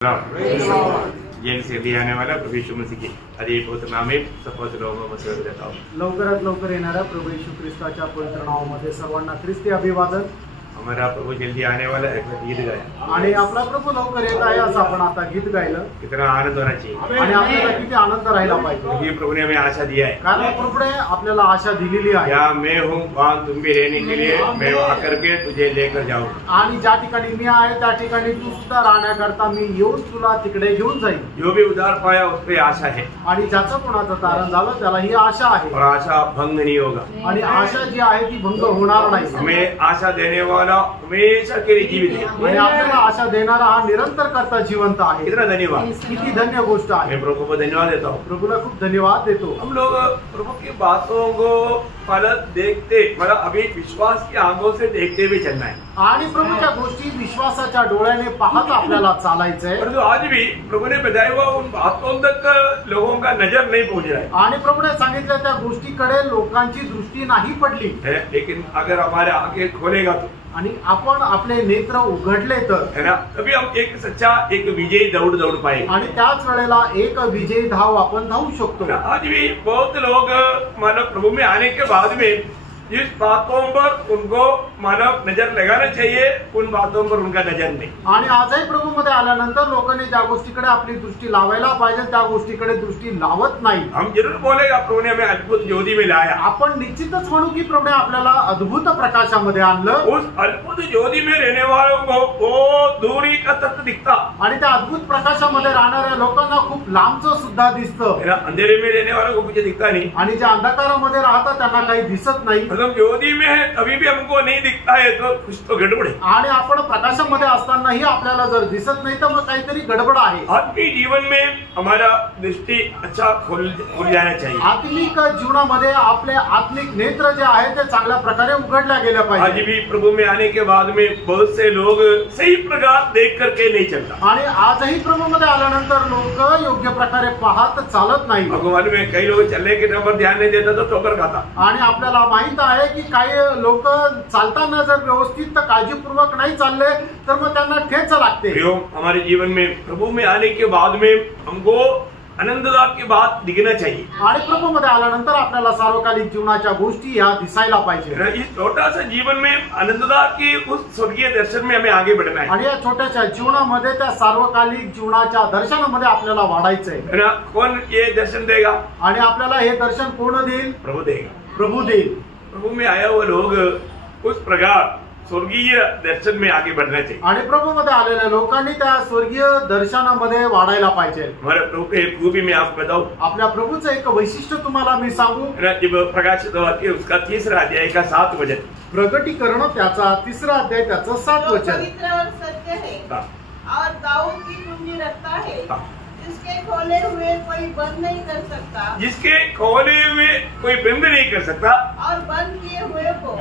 जैन से भी आने वाला प्रभु यीशु मसीह के हरि पवित्र नाम में शपथ लोगों को मसरत देता हूँ। लवकरात लवकर येणाऱ्या प्रभू येशू ख्रिस्ताच्या पवित्र नावामध्ये सर्वांना ख्रिस्ती अभिवादन। हमारा प्रभु जल्दी आने वाला है, गीत गाया आणि आपला प्रभू लवकर येत आहे असं आपण आता गीत गायलं। कितना आनंद होना चाहिए आणि आपल्याला किती आनंद राहिला पाहिजे। ये प्रभु ने हमें आशा दिया है, कारण प्रभूने आपल्याला आशा दिलेली आहे। या मैं हूँ वहाँ तुम भी रहने के लिए मैं आकर के तुझे लेकर जाऊंगा। आणि ज्या ठिकाणी मी आहे त्या ठिकाणी तू सुद्धा राहण्याकरता मी येऊन तुला तिकडे घेऊन जाईन। जो भी उद्धार पाया उस पे आशा है आणि ज्याचं कोणाचं तारण झालं त्याला ही आशा आहे और आशा भंग नहीं होगा। आणि आशा जी आहे ती भंग होणार नाही। हमें आशा देने वाला हमेशा के लिए जीवित है आणि आपल्याला आशा देणारा हा निरंतर करता जिवंत आहे। कितना धन्यवाद, किती धन्य गोष्ट आहे। मैं प्रभु को धन्यवाद देता हूँ। प्रभूला खूप धन्यवाद देतो। हम लोग प्रभु की बातों को मतलब देखते मतलब अभी विश्वास की आंखों से देखते हुए चलना है आणि प्रभूच्या गोष्टी विश्वासाच्या डोळ्याने पाहत आपल्याला चालायचंय। परंतु आज भी प्रभु ने बताया हुआ उन बातों तक लोगों का नजर नहीं पहुंच रहा है आणि प्रभूने सांगितलं त्या गोष्टीकडे लोकांची दृष्टी नाही पडली है। लेकिन अगर हमारे आंखें खोलेगा तो आणि आपण आपले नेत्र उघडले तर है ना, तभी हम एक सच्चा एक विजयी दौड़ पाए आणि त्याच वेळेला एक विजयी धाव आपण धावू शकतो। आज भी बहुत लोग मतलब प्रभु में आने के बाद में जिस बातों पर उनको मानव नजर लगाना चाहिए उन बातों पर उनका नजर नहीं। आणि आजही प्रभू मध्ये आल्यानंतर लोकांनी ज्या गोष्टीकडे आपली दृष्टी लावायला पाहिजे त्या गोष्टीकडे दृष्टी लावत नाही। हम जरूर बोलेगा प्रभु ने हमें अद्भुत ज्योति में लाया। आपण निश्चितच म्हणू की प्रभूने आपल्याला अद्भुत प्रकाशामध्ये आणलं। उस अद्भुत ज्योति में रहने वालों को वो दूरी का तत्व दिखता आणि त्या अद्भुत प्रकाशामध्ये राहणाऱ्या लोकांना खूप लांबचं सुद्धा दिसतं। अंधेरे में रहने वालों को कुछ दिखता नहीं आणि ज्या अंधकारामध्ये राहतात त्यांना काही दिसत नाही। हम ज्योति में है अभी भी हमको नहीं दिखता है तो कुछ तो गड़बड़ है। आणि आपण प्रकाशामध्ये असतानाही आपल्याला जर दिसत नाही तर मग काहीतरी गडबड आहे। आत्मिक जीवन में हमारा दृष्टि अच्छा खुल जाना चाहिए। आत्मिक जीवनामध्ये आपले आत्मिक नेत्र जे आहे ते चांगल्या प्रकारे उघडल्या गेले पाहिजे। आज भी प्रभु में आने के बाद में बहुत से लोग सही प्रकार देख करके नहीं चलता आणि आजही प्रभु मध्ये आल्यानंतर लोक योग्य प्रकारे पाहत चालत नाही। भगवान में कई लोग चलने के नंबर ध्यान नहीं देता तो ठोकर खाता। आणि आपल्याला माहित आहे की काही लोक चालताना जर व्यवस्थित काळजीपूर्वक नाही चालले तर मग त्यांना ठेच लागते। हमारे जीवन में प्रभु में आने के बाद में हमको आनंददायक की बात दिखना चाहिए। आणि प्रभु मध्ये आल्यानंतर आपल्याला सार्वकालिक जीवनाच्या गोष्टी ह्या दिसायला पाहिजे। इस छोटा सा जीवन में आनंददायक की उस स्वर्गीय दर्शन में हमें आगे बढ़ना है। आणि या छोट्याशा जीवनामध्ये त्या सार्वकालिक जीवनाच्या दर्शनामध्ये आपल्याला वाढायचंय। कौन ये दर्शन देगा? आणि आपल्याला हे दर्शन पूर्ण देईल? प्रभु देगा। प्रभु देईल। प्रभु में आया हुआ लोग उस प्रकार स्वर्गीय दर्शन में आगे बढ़ना चाहिए। आणि प्रभु मध्ये आलेल्या लोकांनी त्या स्वर्गीय दर्शनामध्ये वाढायला पाहिजे। हमारे प्रभु के खूबी में आपको बताऊं, आपल्या प्रभूचं एक वैशिष्ट्य तुम्हाला मी सांगू। जब प्रकाशित वाक्य उसका 3रा अध्याय का 7 वचन, प्रकटीकरण त्याचा 3रा अध्याय त्याचं 7 वचन। पवित्र और सत्य है और दाऊद की कुंजी रखता है, जिसके खोले हुए कोई बंद नहीं कर सकता, जिसके खोले हुए कोई बंद नहीं कर सकता और बंद किए हुए को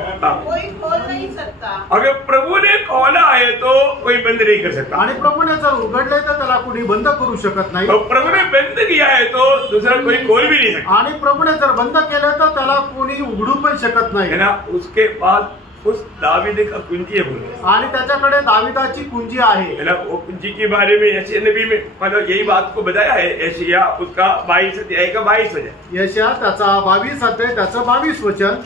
कोई खोल नहीं सकता। अगर प्रभु ने खोला है तो कोई बंद नहीं कर सकता। आणि प्रभूने जर उघडले तर त्याला कोणी बंद करू शकत नाही। और प्रभु ने बंद किया है तो दूसरा कोई खोल भी नहीं सकता। आणि प्रभूने जर बंद केलं तर त्याला कोणी उघडू पण शकत नाही। है ना, उसके पास उस दावीद का कुंजी है बोले, आणि त्याच्याकडे दाविदाची कुंजी आहे। है ना, वो कुंजी के बारे में यशायाह नबी में मतलब यही बात को बताया है। यशायाह उसका 22 अध्याय का 22 वचन, यशायाह त्याचा 22 अध्याय त्याचं 22 वचन।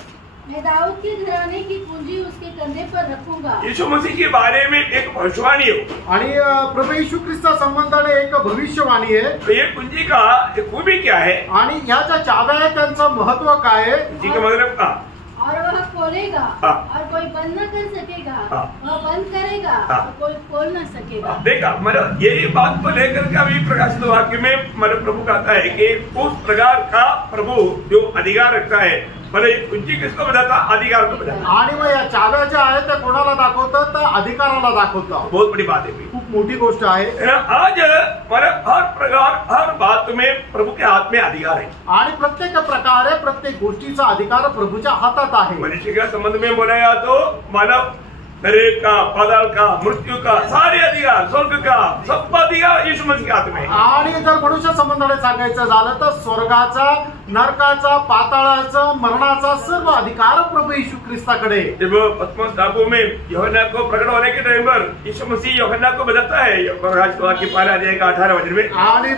मैं दाऊद के घराने की कुंजी उसके कंधे पर रखूंगा। यीशु मसीह के बारे में एक भविष्यवाणी है आणि प्रभू येशू ख्रिस्ता संबंधाने एक भविष्यवाणी आहे। तो ये कुंजी का खूबी क्या है आणि ह्याच्या चाव्या आहे त्यांचं महत्व काय आहे? कुंजी का मतलब का और वह खोलेगा और कोई बंद न कर सकेगा, वह बंद करेगा और कोई खोल न सकेगा। देखा, मतलब यही बात को लेकर के अभी प्रकाशित वाक्य में मतलब प्रभु कहता है कि उस प्रकार का प्रभु जो अधिकार रखता है, मतलब कुंजी किसको बताता? अधिकार को बताता। आणि मग या चाव्या ज्या आहेत त्या कोणाला दाखवतात? तर अधिकाराला दाखवतात। बहुत बड़ी बात है, खूप मोठी गोष्ट आहे। आज मतलब हर प्रकार हर बात में प्रभु के हाथ में अधिकार है। आणि प्रत्येक प्रकारे प्रत्येक गोष्टीचा अधिकार प्रभूच्या हातात आहे। मनुष्य के संबंध में बोला तो मानव नरक का, पाताल का, मृत्यु का सारे अधिकार, स्वर्ग का सब अधिकार यीशु यीशु मसीह के हाथ में है। आणि जर मनुष्य संबंधाने सांगायचं झालं तर स्वर्गाचा, नरकाचा, पाताळाचा, मरणाचा सर्व अधिकार प्रभु यीशु ख्रिस्ताकडे। जब पतमस टापू में यूहन्ना को प्रकट होने के टाइम पर यीशु मसीह यूहन्ना को बताता है की 5 अध्याय का 18 वचन में, आणि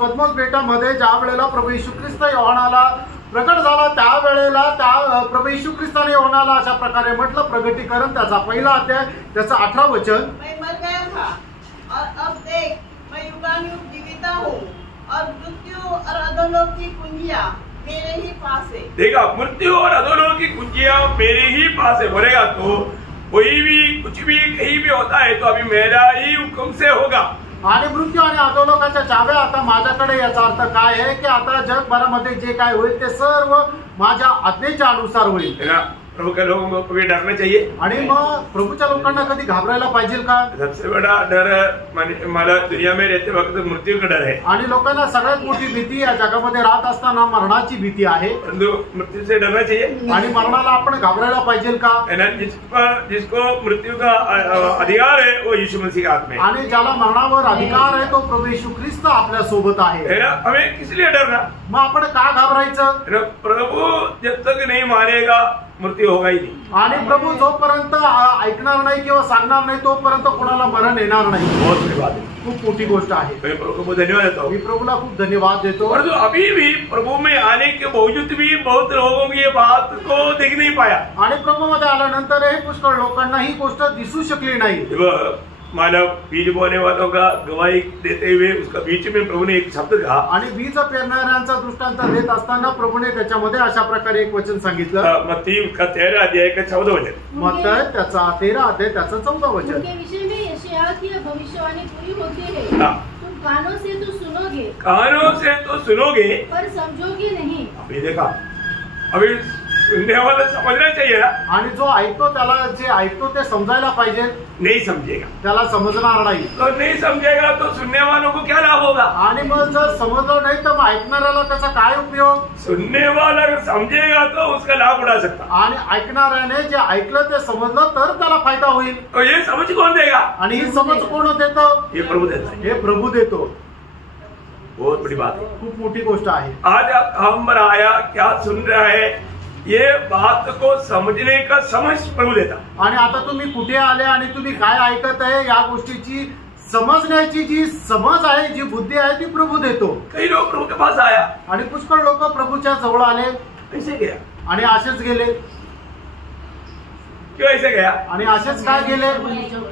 पद्मस बेटामध्ये ज्या वेळेला प्रभु यीशु ख्रिस्त योहानाला प्रकट झाला त्यावेळेला त्या प्रभु यीशु ख्रिस्ताने योहानाला अशा प्रकारे म्हटलं, प्रगटीकरण त्याचा 1 अध्याय त्याचं 18 वचन, मैं मर गया था और अब देख मैं युगानुयुग जीविता हूँ और मृत्यु और अधोलोक की कुंजियां मेरे ही पास है। देखा, मृत्यु और अधोलोक की कुंजियां मेरे ही पास है बोलेगा तो कोई भी कुछ भी कहीं भी होता है तो अभी मेरा ही हुक्म से होगा। आणि मृत्यू आणि अधोलोकाच्या चाव्या आता माझ्याकडे। याचा अर्थ काय आहे की आता जगभरामध्ये जे काय होईल ते सर्व माझ्या आज्ञेच्या अनुसार होईल। प्रभु के लोगों को कभी डरना चाहिए? आणि मग प्रभूच्या लोकांना कधी घाबरायला पाहिजे का? सबसे बड़ा डर मला दुनिया में रहते वक्त मृत्यू का डर है। आणि लोकांना सगळ्यात मोठी भीती या जगामध्ये राहत असताना मरणाची भीती आहे। परंतु मृत्यू से डरना चाहिए आणि मरणाला आपण घाबरायला पाहिजे का? जिसको मृत्यू का अधिकार है वो यीशु मसीह के हाथ में। आणि ज्याला मरणावर अधिकार आहे तो प्रभु यीशु ख्रिस्त आपल्या सोबत आहे। हमें किस लिए डरना? मग आपण का घाबरायचं? प्रभु जब तक नहीं मानेगा मृत्यू होगा ही नहीं। आणि प्रभू जोपर्यंत ऐकणार नाही किंवा सांगणार नाही तोपर्यंत कोणाला मरण येणार नाही। बहुत बड़ी बात है, खूप मोठी गोष्ट आहे। मैं प्रभु को धन्यवाद देता हूँ। मी प्रभूला खूप धन्यवाद देतो। और जो अभी भी प्रभु में आने के बावजूद भी बहुत लोगों की ये बात को देख नहीं पाया। आणि प्रभूमध्ये आल्यानंतरही पुष्कळ लोकांना ही गोष्ट दिसू शकली नाही। मानव बीज बोने वालों का गवाही देते हुए उसका बीच में प्रभु ने एक शब्द कहा। आणि बीज पेरणाऱ्यांचा दृष्टांत देत असताना प्रभूने त्याच्यामध्ये अशा प्रकारे एक वचन सांगितलं। मत्ती का 13 अध्याय का 14 वचन, मत्ती त्याचा 13 अध्याय त्याचं 14 वचन, उनके विषय में यशायाह की भविष्यवाणी पूरी होती है। तुम कानों से तो सुनोगे, कानों से तो सुनोगे पर समझोगे नहीं। अभी देखा, अभी सुनने वाला समझना चाहिए ना। आणि जो ऐकतो त्याला जे ऐकतो ते समजायला पाहिजे। नहीं समझेगा त्याला समजणार नाही। तो नहीं समझेगा तो सुनने वालों को क्या लाभ होगा? आणि मग जर समजलं नाही तर मग ऐकणाऱ्याला त्याचा काय उपयोग? सुनने वाला अगर समझेगा तो उसका लाभ उठा सकता। आणि ऐकणाऱ्याने जे ऐकलं ते समजलं तर त्याला फायदा होईल। तो ये समझ कौन देगा? आणि ही समज कोण देतो? ये प्रभु देता है। हे प्रभू देतो। बहुत बड़ी बात है, खूप मोठी गोष्ट आहे। आज आप हम पर आया क्या सुन रहा है ये बात को समझने का समझ प्रभु देता। आणि आता तुम्ही कुठे आले आणि तुम्ही काय ऐकत आहे या गोष्टीची समजण्याची जी समज आहे, जी बुद्धी आहे ती प्रभू देतो। कई लोग प्रभु के पास आया आणि पुष्कळ लोक प्रभूच्या जवळ आले, ऐसे गया आणि असेच गेले। क्यों ऐसे गया? आणि असेच काय गेले?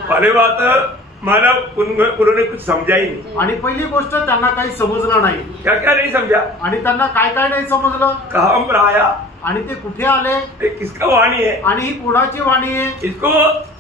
पहली बात मानव उन्होंने कुछ समझा ही नहीं। आणि पहिली गोष्ट त्यांना काही समजलं नाही। क्या क्या नहीं समझा? आणि त्यांना काय काय नाही समजलं? कहाँ पर आया, आणि ते कुठे आले, किसका वाणी है, आणि ही कोणाची वाणी आहे, इसको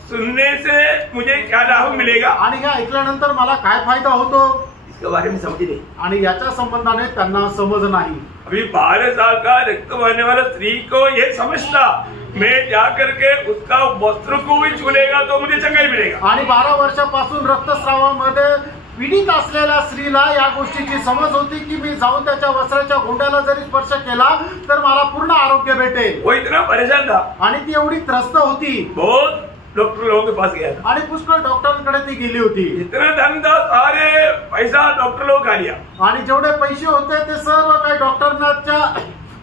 सुनने से मुझे क्या लाभ मिलेगा, आणि हे ऐकल्यानंतर मला काय फायदा होतो, इसके बारे में समझ नहीं। आणि याच्या संबंधाने त्यांना समज नाही। अभी 12 साल का रक्त बहने वाला स्त्री को ये समझता मैं जाकर के उसका वस्त्र को भी छू लेगा तो मुझे चंगाई मिलेगा। आणि 12 वर्षापासून रक्तस्रावामध्ये पीडित असलेल्या स्त्रीला या गोष्टीची समज होती की मी जाऊन त्याच्या वस्त्राच्या गोंड्याला जरी स्पर्श केला तर मला पूर्ण आरोग्य भेटेल। वो इतना परेशान था, आणि ती एवढी त्रस्त होती, बहुत डॉक्टर लोगों के पास गया था, आणि पुष्कळ डॉक्टरांकडे ती गेली होती। इतना धन था, सारे पैसा डॉक्टर लोग खा लिया, आणि जेवढे पैसे होते ते सर्व काही डॉक्टरांच्या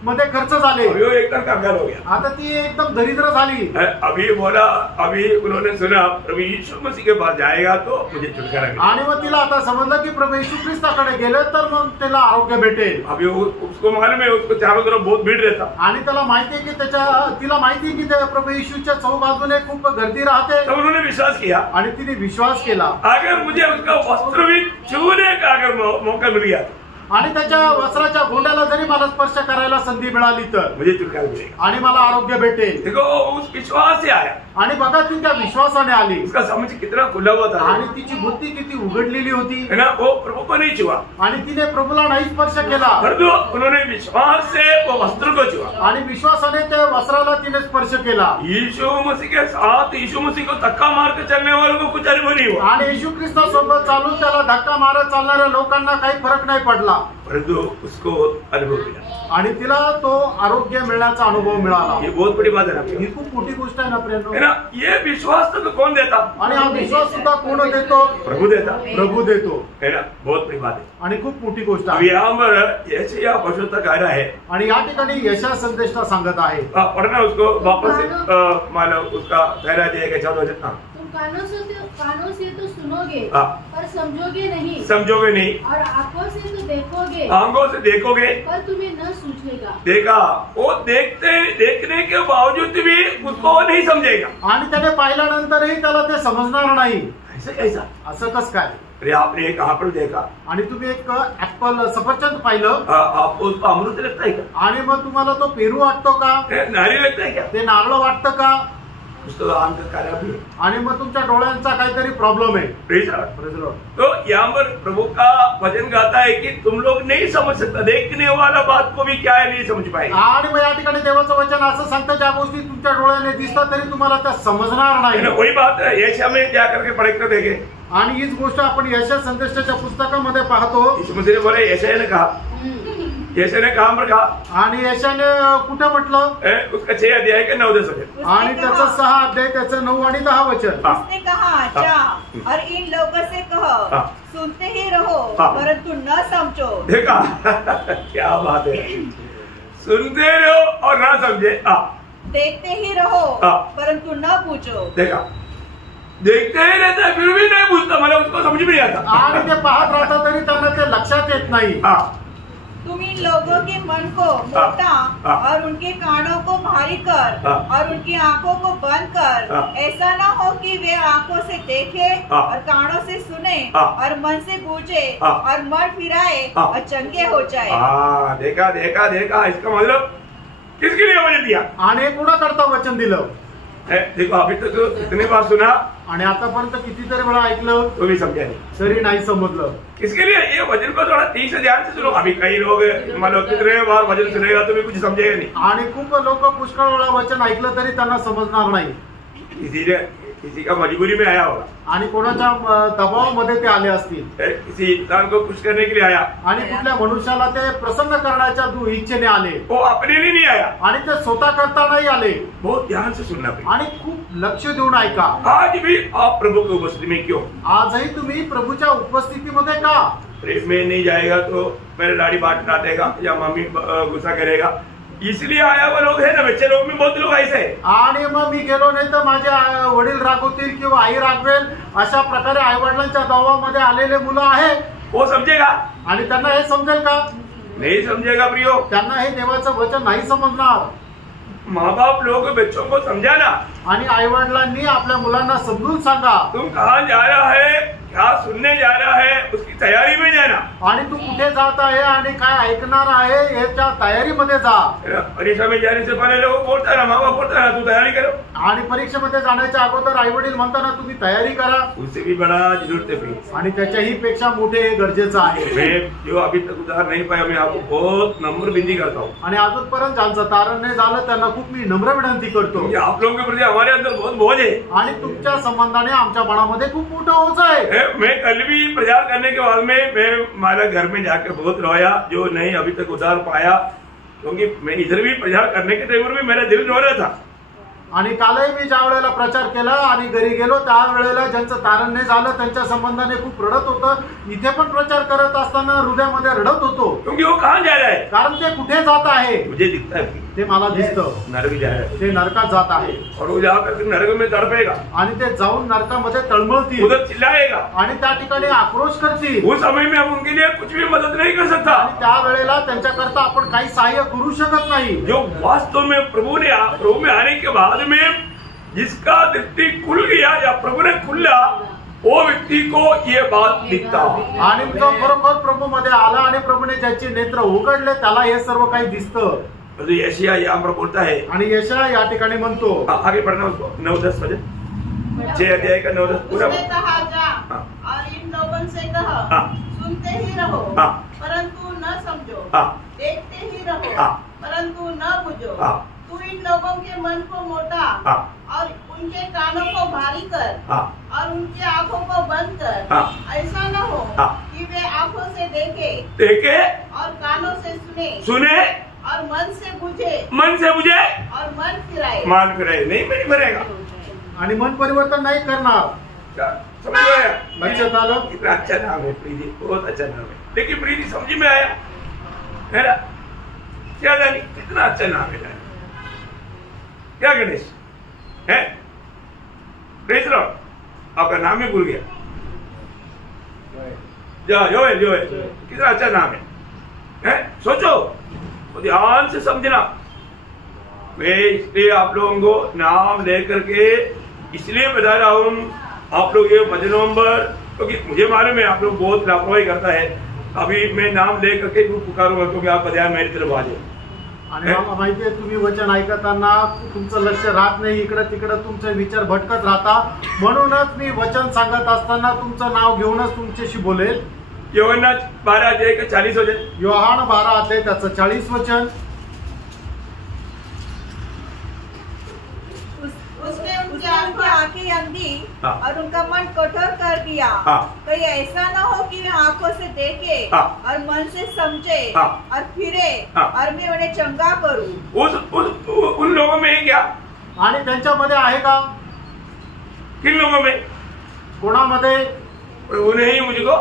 मध्ये खर्च झाले। अभी वो एकदम कंगाल हो गया। आता ती एकदम दरिद्र झाली। अभी बोला, अभी उन्होंने सुना प्रभु यीशु मसीह के पास जाएगा तो मुझे छुटकारा मिलेगा। आणि मग तिला आता समजलं की प्रभू येशू ख्रिस्ताकडे गेले तर मग त्याला आरोग्य भेटेल। अभी उसको मालूम है, उसको चारों तरफ बहुत भीड़ रहता, आणि त्याला माहिती आहे की तिला माहिती आहे की त्या प्रभू येशूच्या चौबाजूने खूप गर्दी राहते। तब उन्होंने विश्वास किया, आणि तिने विश्वास केला। अगर मुझे उसका वस्त्र भी छूने का अगर मौका मिल गया आणि त्याच्या वस्त्राच्या गोंड्याला जरी मला स्पर्श करायला संधी मिळाली तर मुझे छुटकारा मिलेगा, आणि मला आरोग्य भेटेल। देखो उस विश्वास से आया, आणि बघा ती त्या विश्वासाने आली। उसका समझ कितना खुला हुआ था, आणि तिची बुद्धी किती उघडलेली होती, है ना। वो प्रभु को नहीं छुआ, आणि तिने प्रभूला नाही स्पर्श केला, परंतु उन्होंने विश्वास से वो वस्त्र को छुआ, आणि विश्वासाने त्या वस्त्राला तिने स्पर्श केला। यीशु मसीह के साथ यीशु मसीह को धक्का मार के चलने वालों को कुछ अनुभव नहीं हुआ। आणि येशू ख्रिस्तासोबत चालून त्याला धक्का मारत चालणाऱ्या लोकांना काही फरक नाही पडला। परंतु उसको अनुभव मिला आणि तिला तो आरोग्य मिळण्याचा अनुभव मिळाला. ये बहुत बड़ी बात है ना, ही खूप मोठी गोष्ट आहे ना प्रियांनो. है ना. ये विश्वास तो कौन देता? आणि हा विश्वास सुद्धा कोण देतो? प्रभु देता. प्रभु देतो. है ना. बहुत बड़ी बात है आणि खूप मोठी गोष्ट अब आहे. यहाँ पर यशायाह भविष्यवक्ता कह रहा है आणि या ठिकाणी यशायाह संदेष्टा सांगत आहे. पढ़ना उसको वापस से मानो उसका ठहरा जाएगा. चलो तुम कानों से तो सुनोगे पर समझोगे नहीं. समझोगे नहीं. और आंखों से तो देखोगे. आंखों से देखोगे पर तुम्हें न सूझेगा. देखा वो देखने के बावजूद भी उसको नहीं समझेगा. आणि त्याने पाहिल्यानंतरही त्याला ते समजणार नाही. ऐसा कैसा? असं कसं काय? अरे आपने एक एप्पल देखा आणि तुम्ही एक ऍपल सफरचंद पाहिलं आपको उसको अमृत लगता है क्या? आणि मग तुम्हाला तो पेरू वाटतो का? नारियल लगता है क्या? ते नारळ वाटतं का? उसको आम का कार्य भी है. आणि मग तुमच्या डोळ्यांचा काहीतरी प्रॉब्लेम आहे. Praise the Lord. तो यहाँ पर प्रभु का वचन गाता है कि तुम लोग नहीं समझ सकता. देखने वाला बात को भी क्या है नहीं समझ पाएगा. आणि मग या ठिकाणी देवाचं वचन असं सांगतं ज्या गोष्टी तुमच्या डोळ्याने दिसतात तरी तुम्हाला त्या समजणार नाही. वही बात है यशायाह में क्या करके पढ़ कर देखे. आणि हीच गोष्ट आपण यशायाह संदेशाच्या पुस्तकामध्ये पाहतो. यीशु मसीह ने बोले यशायाह ने कहा. यशायाह ने कहाँ पर कहा? आणि यशायाहने कुठे म्हटलं? उसका 6 अध्याय के 9-10 वचन. आणि त्याचं 6 अध्याय त्याचं 9 आणि 10 वचन. उसने कहा जा और इन लोगों से कहो सुनते ही रहो परंतु न समझो. देखा क्या बात है. सुनते रहो और ना समझे. देखते ही रहो परंतु न पूछो. देखा देखते ही रहता फिर भी नहीं पूछता. मला उसको समझ में नहीं आता. आणि ते पाहत राहतात तरी त्यांना ते लक्षात येत नाही. तुम इन लोगों के मन को मोटा और उनके कानों को भारी कर और उनकी आंखों को बंद कर. ऐसा ना हो कि वे आंखों से देखे और कानों से सुने और मन से बूझे और मन फिराए और चंगे हो जाए. देखा देखा देखा. इसका मतलब किसके लिए वचन दिया? आणि कोणाकरता वचन दिलं? देखो अभी तक कितने बार सुना आणि आतापर्यंत कितीतरी वेळा ऐकलं तो भी समझा नहीं. तरी नाही समजलं. किसके लिए? ये वचन को थोड़ा ठीक से ध्यान से सुनो. अभी कई लोग मान लो कितने बार वचन सुनेगा तो भी कुछ समझेगा नहीं. आणि खूप लोक पुष्कळ वेळा वचन ऐकलं तरी त्यांना समजणार नाही. किसी का मजबूरी में आया होगा. आणि कोणाच्या दबावामध्ये ते आले असतील. किसी इंसान को खुश करने के लिए आया. आणि कुठल्या मनुष्याला ते प्रसन्न करण्याच्या इच्छेने आले. वो अपने लिए नहीं आया. आणि ते स्वतः करता नाही आले. बहुत ध्यान से सुनना पड़ेगा. आणि खूप लक्ष देऊन ऐका. आज भी आप प्रभु की उपस्थिति में क्यों? आजही तुम्ही प्रभूच्या उपस्थितीमध्ये का? प्रेम में नहीं जाएगा तो मेरे दाढ़ी बांट काटेगा या मम्मी गुस्सा करेगा. इसलिए आया हुआ लोग है ना. बच्चे लोग में बहुत लोग ऐसे है. आणि मग मी गेलो नाही तर माझे वडील रागवतील किंवा आई रागवेल अशा प्रकारे आई वडिलांच्या दबावामध्ये आलेले मुलं आहे. वो समझेगा. आणि त्यांना हे समजेल का? नहीं समझेगा प्रियो. त्यांना हे देवाचं वचन नाही समजणार. माँ बाप लोग बच्चों को समझाना. आणि आई वडिलांनी आपल्या मुलांना समजून सांगा. तुम कहाँ जा रहा है, क्या सुनने जा रहा है, उसकी तैयारी में जाना. आणि तू कुठे जात आहे आणि काय ऐकणार आहे याच्या तयारीमध्ये जा. परीक्षा में जाने से पहले लोग बोलता है ना, माँ बाप बोलता है ना तू तैयारी करो. आणि परीक्षेमध्ये जाण्याच्या अगोदर आई वडील म्हणताना तुम्ही तयारी करा. उससे भी बड़ा जरूरत है. आणि त्याच्याही पेक्षा मोठे हे गरजेचं आहे. मैं जो अभी तक उधार नहीं पाया मैं आपको बहुत नम्र विनती करता हूँ. आणि अजूनपर्यंत ज्यांचं तारण नाही झालं त्यांना खूप मी नम्र विनंती करतो. आप लोगों के प्रति हमारे अंदर बहुत बोझ है. आणि तुमच्या संबंधाने आमच्या मनामध्ये खूप मोठं ओझ आहे. मैं कल भी प्रचार करने के बाद में मैं हमारे घर में जाकर बहुत रोया जो नहीं अभी तक उधार पाया. क्योंकि मैं इधर भी प्रचार करने के टाइम में मेरा दिल रो रहा था. आणि कालही मी ज्या वेळेला प्रचार केला आणि घरी गेलो त्यावेळेला ज्यांचं तारण नाही झालं त्यांच्या संबंधाने खूप रडत होतं. इथे पण प्रचार करत असताना हृदयामध्ये रडत होतो. क्योंकि वो कहाँ जा रहा है? कारण ते कुठे जात आहे मुझे दिखता है. ते मला दिसतं. नरक जा रहा है. ते नरकात जात आहे. और वो जाकर नरक में तड़पेगा. आणि ते जाऊन नरकामध्ये तळमळतील. उधर चिल्लाएगा. आणि त्या ठिकाणी आक्रोश करतील. उस समय में हम उनके लिए कुछ भी मदद नहीं कर सकता. आणि त्यावेळेला त्यांच्याकरता आपण काही सहाय्य करू शकत नाही. जो वास्तव में प्रभु में आने के बाद में जिसका दृष्टि खुल गया या प्रभु ने खुला वो व्यक्ति को ये बात दिखता. आणि जो खरोखर प्रभू मध्ये आला आणि प्रभूने ज्याचे नेत्र उघडले त्याला हे सर्व काही दिसतं. यशायाह यहाँ पर बोलता है. आणि यशायाह या ठिकाणी म्हणतो. आगे पढ़ना उसको 9-10 वचन. 6 अध्याय का 9-10 पूरा. उसने कहा जा और इन लोगों से कहो सुनते ही रहो परंतु न समझो. देखते ही रहो परंतु न बुझो. तू इन लोगों के मन को मोटा और उनके कानों को भारी कर और उनकी आंखों को बंद कर. ऐसा न हो कि वे आंखों से देखे देखे और कानों से सुने और मन से बुझे और मन फिराए नहीं भरेगा आणि मन परिवर्तन नहीं करणार। समझ में आया? लक्षात आलं? कितना अच्छा नाम है प्रीति, बहुत अच्छा नाम है। देखिए प्रीति समझ में आया है ना? क्या जानी कितना अच्छा नाम है क्या गणेश है? प्रेज लॉर्ड, आपका नाम ही भूल गया। जो है कितना अच्छा नाम है? सोचो ध्यान से समझना। मैं इसलिए आप लोगों को नाम लेकर के इसलिए बता रहा हूँ, आप लोग ये भजन नंबर, क्योंकि मुझे मालूम है आप लोग बहुत लापरवाही करता है। अभी मैं नाम ले करके पुकारूंगा क्योंकि आप बजाय मेरी तरफ आ जाओ। आणि मला माहिती आहे तुम्ही वचन ऐकताना तुमचं लक्ष राहत नाही, इकडे तिकडे तुमचे विचार भटकत राहता, म्हणूनच मी वचन सांगत असताना तुमचं नाव घेऊनच तुमच्याशी बोलेल। योहन्ना 12:40 वचन, योहान 12 त्याचं 40 वचन। उसने उनकी आंखें अंधी और उनका मन कठोर कर दिया, कहीं ऐसा न हो कि वे आंखों से देखे और मन से समझे और फिरे और मैं उन्हें चंगा करूं। उन लोगों में है क्या? आणि त्यांच्यामध्ये आहे का? किन लोगों में? कोणामध्ये? उन्हें ही मुझको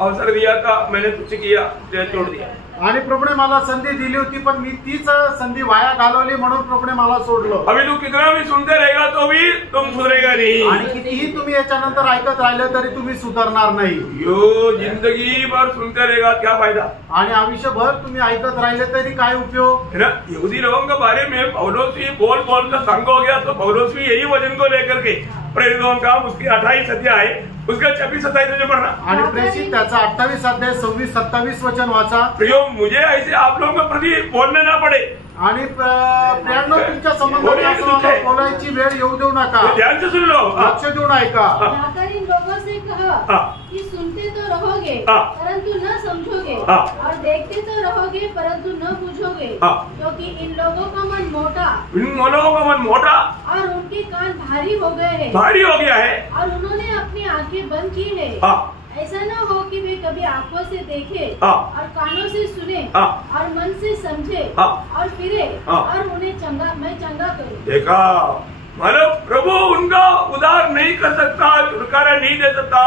अवसर दिया था, मैंने तुझसे किया, तोड़ दिया। आणि प्रभूने मला संधी दिली होती पण मी तीच संधी वाया घालवली, म्हणून प्रभूने मला सोडलं। अभी तू कितना भी सुनते रहेगा तो भी तुम सुधरेगा नहीं, आणि कितीही तुम्ही याच्यानंतर ऐकत राहिले तरी तुम्ही सुधारणार नाही। यो जिंदगी भर सुनते रहेगा क्या फायदा? आणि आयुष्यभर तुम्ही ऐकत राहिले तरी काय उपयोग? है ना? यहूदी लोगों के बारे में पौलुस भी बोल कर तंग हो गया, तो पौलुस भी यही वचन को लेकर के प्रेरितों का उसकी 28 अध्याय उसका 26-27 पढ़ना। आणि प्रेषित त्याचा 28 अध्याय 26-27 वचन वाचा। प्रियो मुझे ऐसे आप लोगों के प्रति बोलने ना पड़े, आणि प्रियांनो तुमच्या संबंधात बोलायची वेळ येऊ देऊ नका। ध्यान से सुन लो, लक्ष देऊन ऐका। जाकर इन लोगों से कहा कि सुनते तो रहोगे परंतु न समझोगे और देखते तो रहोगे परंतु न बुझोगे, क्योंकि इन लोगों का मन मोटा और उनके कान भारी हो गया है और उन्होंने अपनी आंखें बंद की है। ऐसा न हो कि वे कभी आंखों से देखे और कानों से सुने और मन से समझे और फिरे और उन्हें मैं चंगा करूं। देखा, मतलब प्रभु उनका उद्धार नहीं कर सकता, छुटकारा नहीं दे सकता,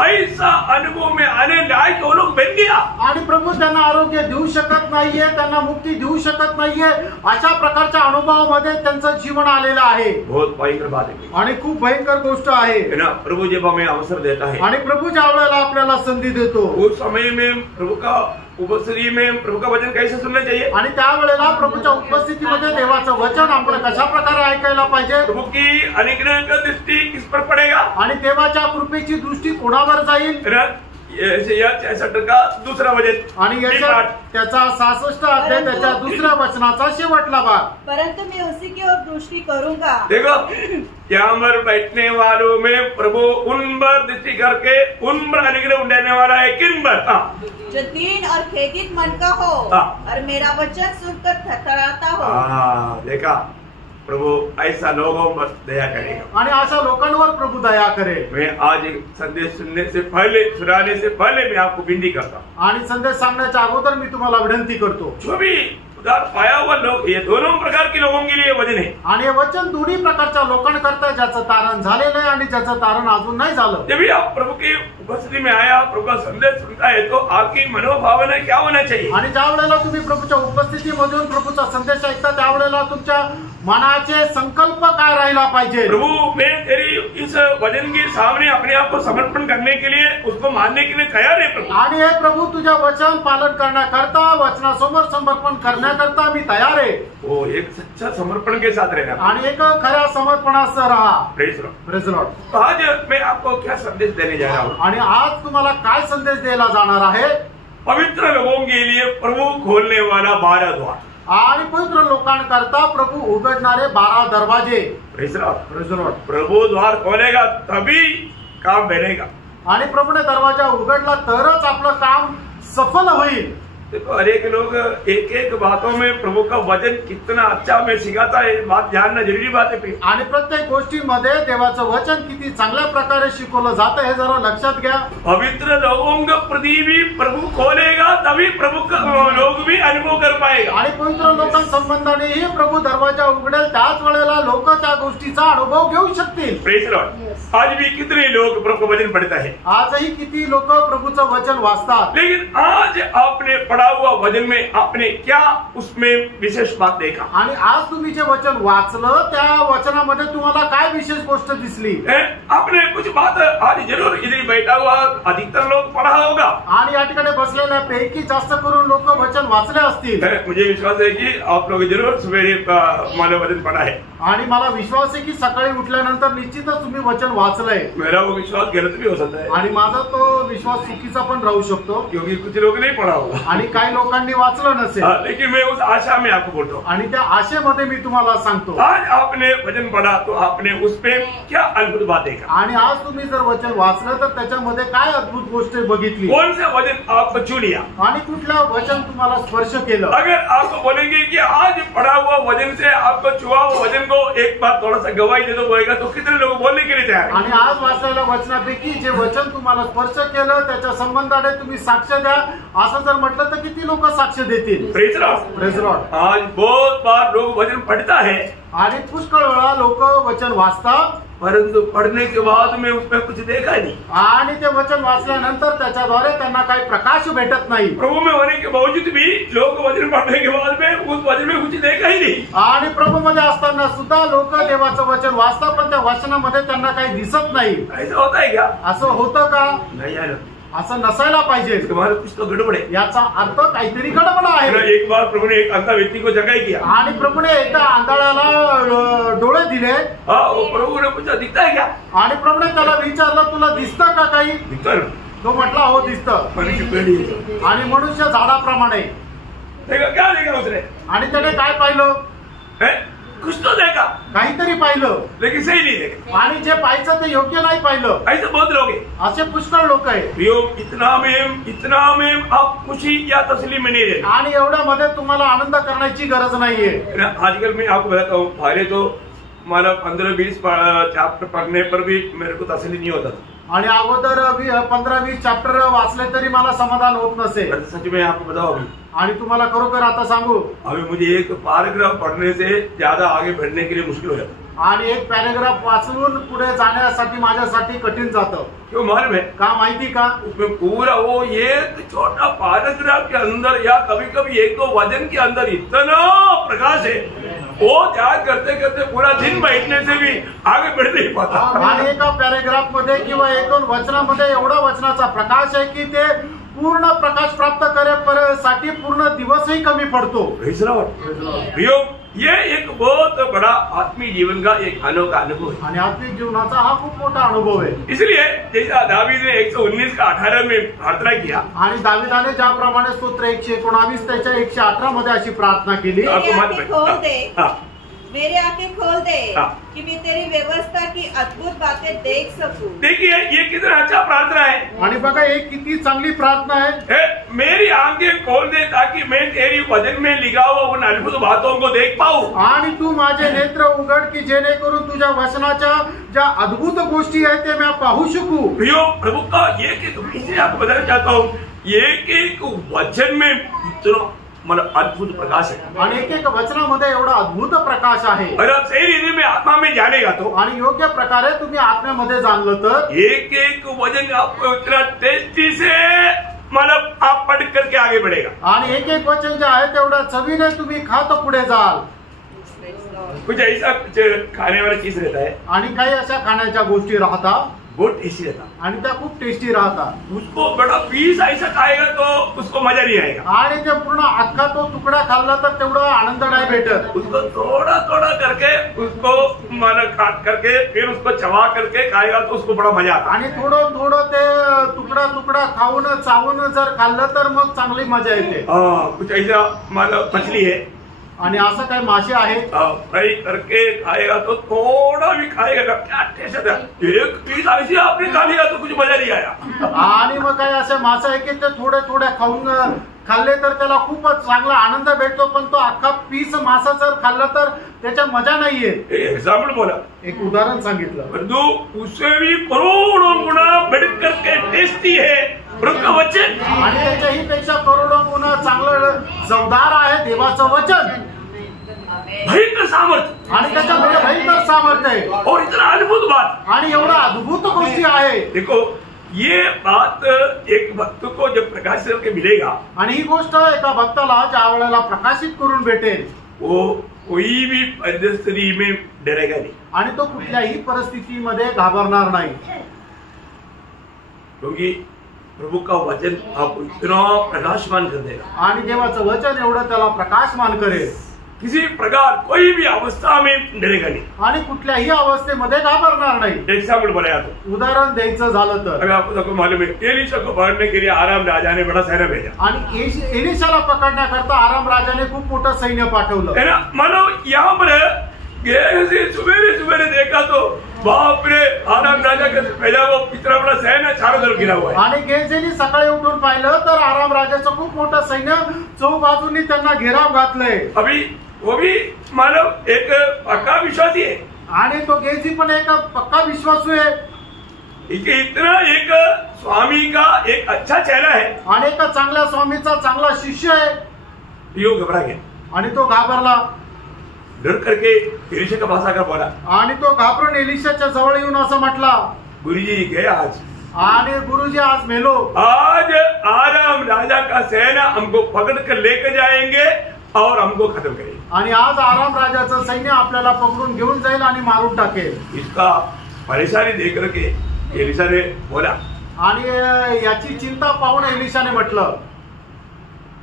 ऐसा अनुभव में आने लायक वो लोग बन गया। आणि प्रभू त्यांना आरोग्य देऊ शकत नाहीये, त्यांना मुक्ती देऊ शकत नाहीये, अशा प्रकारच्या अनुभवामध्ये त्यांचं जीवन आलेलं आहे। बहुत भयंकर बात है आणि खूप भयंकर गोष्ट आहे ना। प्रभु जब हमें अवसर देता है आणि प्रभू ज्या वेळेला आपल्याला संधी देतो उस समय में प्रभु का उपस्थिति में प्रभु का वचन कैसे सुनना चाहिए, आणि त्यावेळेला प्रभूच्या उपस्थितीमध्ये देवाचं वचन आपण कशा प्रकारे ऐकायला पाहिजे, प्रभु की अनुग्रह का दृष्टि किस पर पड़ेगा आणि देवाच्या कृपेची दृष्टी कोणावर जाईल। 66 का दूसरा वचन आणि त्याचा 66 अध्याय त्याच्या दुसऱ्या वचनाचा शेवटला भाग। परंतु मैं उसी की ओर दृष्टि करूंगा। देखो यहाँ पर बैठने वालों में प्रभु उन पर दृष्टि करके उन पर अनुग्रह उठाने वाला है। किन पर? जो दीन और खेदित मन का हो और मेरा वचन सुनकर थरथराता हो। देखा, प्रभु ऐसा लोगों पर दया करेगा आणि अशा लोकांवर प्रभु दया करेल। मैं आज एक संदेश सुनाने से पहले मैं आपको विनती करता हूँ आणि संदेश सांगण्याच्या अगोदर मी तुम्हाला विनंती करतो, जो भी उद्धार पाया हुआ लोग, ये दोनों प्रकार के लोगों के लिए वचन है। आणि हे वचन दोन्ही प्रकारच्या लोकांकरता ज्याचं तारण झालेलं आहे आणि ज्याचं तारण अजून नाही झालं। जब भी आप प्रभु की उपस्थिति में आया, प्रभु का संदेश सुनता है, तो आपकी मनोभावना क्या होना चाहिए? आणि ज्या वेळेला तुम्ही प्रभूच्या उपस्थितीमधून प्रभूचा संदेश ऐकता त्यावेळेला तुमच्या मनाचे संकल्प काय राहिला पाहिजे? प्रभु मैं तेरी इस वचन के सामने अपने आप को समर्पण करने के लिए, उसको मानने के लिए तैयार है प्रभु। आणि हे प्रभु तुझ्या वचन पालन करण्याकरता, वचनासमोर समर्पण करण्याकरता मी तयार आहे। वो एक सच्चा समर्पण के साथ रहना आणि एक खऱ्या समर्पणासह राहा। Praise Lord. तो आज मैं आपको क्या संदेश देने जा रहा हूँ, आणि आज तुम्हाला काय संदेश द्यायला जाणार आहे? पवित्र लोगों के लिए प्रभु खोलने वाला 12 द्वार, आणि पवित्र लोकांकरता प्रभु उघडणारे 12 दरवाजे। Praise Lord. प्रभु द्वार खोलेगा तभी काम बनेगा, आणि प्रभूने दरवाजा उघडला तरच आपलं काम सफल होईल। देखो, हर एक लोग एक एक बातों में प्रभु का वचन कितना अच्छा में सिखाता है, बात जानना जरूरी बात है। आणि प्रत्येक गोष्टीमध्ये देवाचं वचन किती चांगल्या प्रकारे शिकवलं जातं हे जरा लक्षात घ्या। पवित्र लोगों के प्रति भी प्रभु खोलेगा, तभी प्रभु का लोग भी अनुभव कर पाएगा. आणि पवित्र लोकांसंबंधानेही प्रभू दरवाजा उघडेल, त्याच वेळेला लोक त्या गोष्टीचा अनुभव घेऊ शकतील. Praise Lord. आज भी कितने लोग प्रभु का वचन पढ़ता है, आजही किती लोक प्रभूचं वचन वाचतात, लेकिन आज आपने पढ़ा हुआ वचन में आपने क्या उसमें विशेष बात देखा? आणि आज तुम्ही जे वचन वाचलं त्या वचनामध्ये तुम्हाला काय विशेष गोष्ट दिसली? आपने कुछ बात आज जरूर इधर बैठा हुआ अधिकतर लोग पढ़ा होगा, आणि या ठिकाणी बसलेल्या पैकी जास्त करून लोक वचन वाचले असतील. मुझे विश्वास है कि आप लोग जरूर सवेरे मानव वचन पढ़ा है, आणि मला विश्वास आहे की सकाळी उठल्यानंतर निश्चितच तुम्ही वचन वाचलंय. मेरा वो विश्वास गलत भी हो सकता है, आणि माझा तो विश्वास चुकीचा पण राहू शकतो, क्योंकि कुछ लोग नहीं पढ़ा होगा आणि काही लोकांनी वाचलं नसेल. लेकिन मैं उस आशा में आपको बोलता हूँ, आणि त्या आशेमध्ये मी तुम्हाला सांगतो, आज आपने वचन पढ़ा तो आपने उस पे क्या अद्भुत बात देखा? आणि आज तुम्ही जर वचन वाचलं तर त्याच्यामध्ये काय अद्भुत गोष्ट बघितली, कौन सा वचन आपको छू लिया, आणि कुठलं वचन तुम्हाला स्पर्श केलं? अगर आप बोलेंगे कि आज पढ़ा हुआ वचन से आपको छुआ हुआ वचन को एक बार थोड़ा सा गवाही दे दो बोलेगा, तो कितने लोग बोलने के लिए तैयार? आणि आज वाचलेल्या वचनापैकी जे वचन तुम्हाला स्पर्श केलं त्याच्या संबंधाने तुम्ही साक्ष द्या असं जर म्हटलं तर किती लोक साक्ष देतील? Praise Lord. Praise Lord. आज बहुत बार लोग वचन पढ़ता है, आणि पुष्कळ वेळा लोक वचन वाचतात, परंतु पढ़ने के बाद में उसमें कुछ देखा नहीं. आणि ते वचन वाचल्यानंतर त्याच्याद्वारे त्यांना काही प्रकाश भेटत नाही. प्रभु में होने के बावजूद भी लोग वचन पढ़ने के बाद में उस वचन में कुछ देखा ही नहीं. आणि प्रभूमध्ये असताना सुद्धा लोक देवाचं वचन वाचतात, पण त्या वचनामध्ये त्यांना काही दिसत नाही. ऐसा होता है क्या? असं होतं का? नहीं यार, असं नसायला पाहिजे. तुम्हारे कुछ तो गड़बड़ है. याचा अर्थ काहीतरी गडबड आहे. एक बार प्रभु ने एक अंधा व्यक्ति को जगाई किया, आणि प्रभूने एका आंधळ्याला डोळे दिले. प्रभु ने पूछा दिखता है क्या? आणि प्रभूने त्याला विचारलं तुला दिसतं का काही? दिखता है. तो म्हटला हो दिसतं. आणि मनुष्य झाडाप्रमाणे. क्या देखा उसने? आणि त्याने काय पाहिलं? कुछ तो देखा, काहीतरी पाहिलं, लेकिन सही नहीं देखा. आणि जे पाहायचं ते योग्य नाही पाहिलं. ऐसे बहुत लोग हैं, असे पुष्कळ लोक आहेत. इतना में आप खुशी या तसली में नहीं रहते. आणि एवढ्यामध्ये तुम्हाला आनंद करण्याची गरज नाहीये. आजकल मैं आपको बताता हूँ, पहले तो मला 15-20 चैप्टर पढ़ने पर भी मेरे को तसली नहीं होता था. आणि अगोदर 15-20 चॅप्टर वाचले तरी मला समाधान होत नसे. सच में आपको बताओ, अभी आणि तुम्हाला खरोखर आता सांगू, अभी मुझे एक पैराग्राफ पढ़ने से ज्यादा आगे बढ़ने के लिए मुश्किल हो जाता. आणि एक पॅराग्राफ वाचून पुढे जाण्यासाठी माझ्यासाठी कठीण जातं. क्यों मालूम है? का माहिती का? उसमें पूरा वो एक छोटा पैराग्राफ के अंदर या कभी कभी एक दो वचन के अंदर इतना प्रकाश है, वो ध्यान करते करते पूरा दिन बैठने से भी आगे बढ़ नहीं पाता. आणि एका पॅराग्राफ मध्ये किंवा 1-2 वचनामध्ये एवढा वचनाचा प्रकाश आहे की ते पूर्ण प्रकाश प्राप्त करेसाठी पूर्ण दिवसही कमी पडतो. ये एक बहुत बड़ा आत्मीय जीवन का एक अनोखा अनुभव है. आणि आत्मिक जीवनाचा हा खूप मोठा अनुभव आहे. इसलिए जैसा दावीद ने 119 का 18 में प्रार्थना किया, आणि दाविदाने ज्याप्रमाणे स्तोत्र 119 त्याच्या 118 मध्ये अशी प्रार्थना केली, मेरी आंखें खोल दे कि मैं तेरी व्यवस्था की अद्भुत बातें देख सकूं. देखिए ये कितना अच्छा प्रार्थना है. आणि बघा एक किती चांगली प्रार्थना आहे. मेरी आंखें खोल दे ताकि मैं तेरी वचन में लिखा हुआ उन अद्भुत बातों को देख पाऊं. आणि तू माझे नेत्र उघड की जेणेकरून तुझ्या वचनाच्या ज्या अद्भुत गोष्टी आहेत ते मी पाहू शकू. प्रभु का एक आपको बताना चाहता हूँ, एक वचन में इतना मतलब अद्भुत प्रकाश है. आणि एक वचनामध्ये एवढा अद्भुत प्रकाश आहे. और आप सही रीति में आत्मा में जानेगा तो, आणि योग्य प्रकारे तुम्ही आत्म्यामध्ये जाणलं तर एक वचन आपको इतना टेस्टी से मतलब आप पढ़ करके आगे बढ़ेगा. आणि एक वचन जे आहे तेवढ्या चवीने तुम्ही खात पुढे जाल. कुछ ऐसा कुछ खाने वाला चीज रहता है, आणि काही अशा खाण्याच्या गोष्टी राहतात बहुत टेस्टी रहता, आणि त्या खूप टेस्टी राहतात. उसको बड़ा पीस ऐसा खाएगा तो उसको मजा नहीं आएगा. आणि ते पूर्ण अख्खा तो तुकडा खाल्ला तर तेवढा आनंद नाही भेटत. उसको थोड़ा थोड़ा करके उसको मतलब काट करके फिर उसको चबा करके खाएगा तो उसको बड़ा मजा आता. आणि थोडं थोडं ते तुकडा खाऊन चावून जर खाल्लं तर मग चांगली मजा येते. कुछ ऐसा मतलब मछली है, आणि असं काही मासे आहेत, फ्राई करके खाएगा तो थोड़ा भी खाएगा क्या टेस्ट है. एक पीस ऐसी आपने खा लिया तो कुछ मजा नहीं आया. आणि मग काही असे मासे आहे की ते थोडे थोडे खाऊन खाल्ले तर त्याला खूपच चांगला आनंद भेटतो, पण तो अख्खा पीस मासा जर खाल्ला तर त्याच्या मजा नाहीये. एग्जाम्पल बोला, एक उदाहरण सांगितलं. परंतु उससे भी करोड़ों गुना बढ़ करके टेस्टी है प्रभु का वचन. चवदार आहे देवाचं वचन भयंकर सामर्थ्य आणि त्याच्यामध्ये भयंकर सामर्थ्य आहे और इतना अद्भुत बात आणि एवढा अद्भुत गोष्टी आहे। देखो ये बात एक भक्त को जब प्रकाशित करके मिलेगा आणि ही गोष्ट एका भक्ताला ज्या वेळेला प्रकाशित करून भेटेल वो कोई भी परिस्थिति में डरेगा नहीं आणि तो कुठल्याही परिस्थितीमध्ये घाबरणार नाही क्योंकि प्रभु का वचन आपको इतना प्रकाशमान कर देगा आणि देवाचं वचन एवढं त्याला प्रकाशमान करेल किसी प्रकार कोई भी अवस्था में डरेगा नहीं आणि कुठल्याही अवस्थेमध्ये घाबरणार नाही। एग्जाम्पल बनाया तो उदाहरण द्यायचं झालं तर अभी आपको सबको मालूम है एलीशा को पकड़ने के लिए आराम राजा ने बड़ा सैन्य भेजा आणि एलिशाला पकडण्याकरता आराम राजाने खूप मोठं सैन्य पाठवलं है ना। मानो यहाँ पर सुबेरे सुबेरे देखा तो बाप रे आराम राजा का पहला वो इतना बड़ा सैन्य चारों तरफ गिरा हुआ है आणि गेजेनी सकाळी उठून पाहिलं तर आराम राजाचं खूप मोठं सैन्य चौबाजूंनी त्यांना घेराव घातलंय। अभी वो भी मानव एक पक्का विश्वासी है आणि तो गेजी पण एक पक्का विश्वासू आहे इतना एक स्वामी का एक अच्छा चेहरा है आणि एका चांगल्या स्वामीचा चांगला शिष्य आहे। यो घबरा गया आणि तो घाबरला डर करके एलीशा का पास आकर बोला आणि तो घाबरून एलिशाच्या जवळ येऊन असं म्हटला गुरुजी गए आज आणि गुरुजी आज मेलो आज आराम राजा का सेना हमको पकड़ कर लेकर जाएंगे और हमको खत्म करेंगे आणि आज आराम राजाचं सैन्य आपल्याला पकडून घेऊन जाईल आणि मारून टाकेल। इसका परेशानी देख करके एलीशा ने बोला आणि याची चिंता पाहून एलिशाने म्हटलं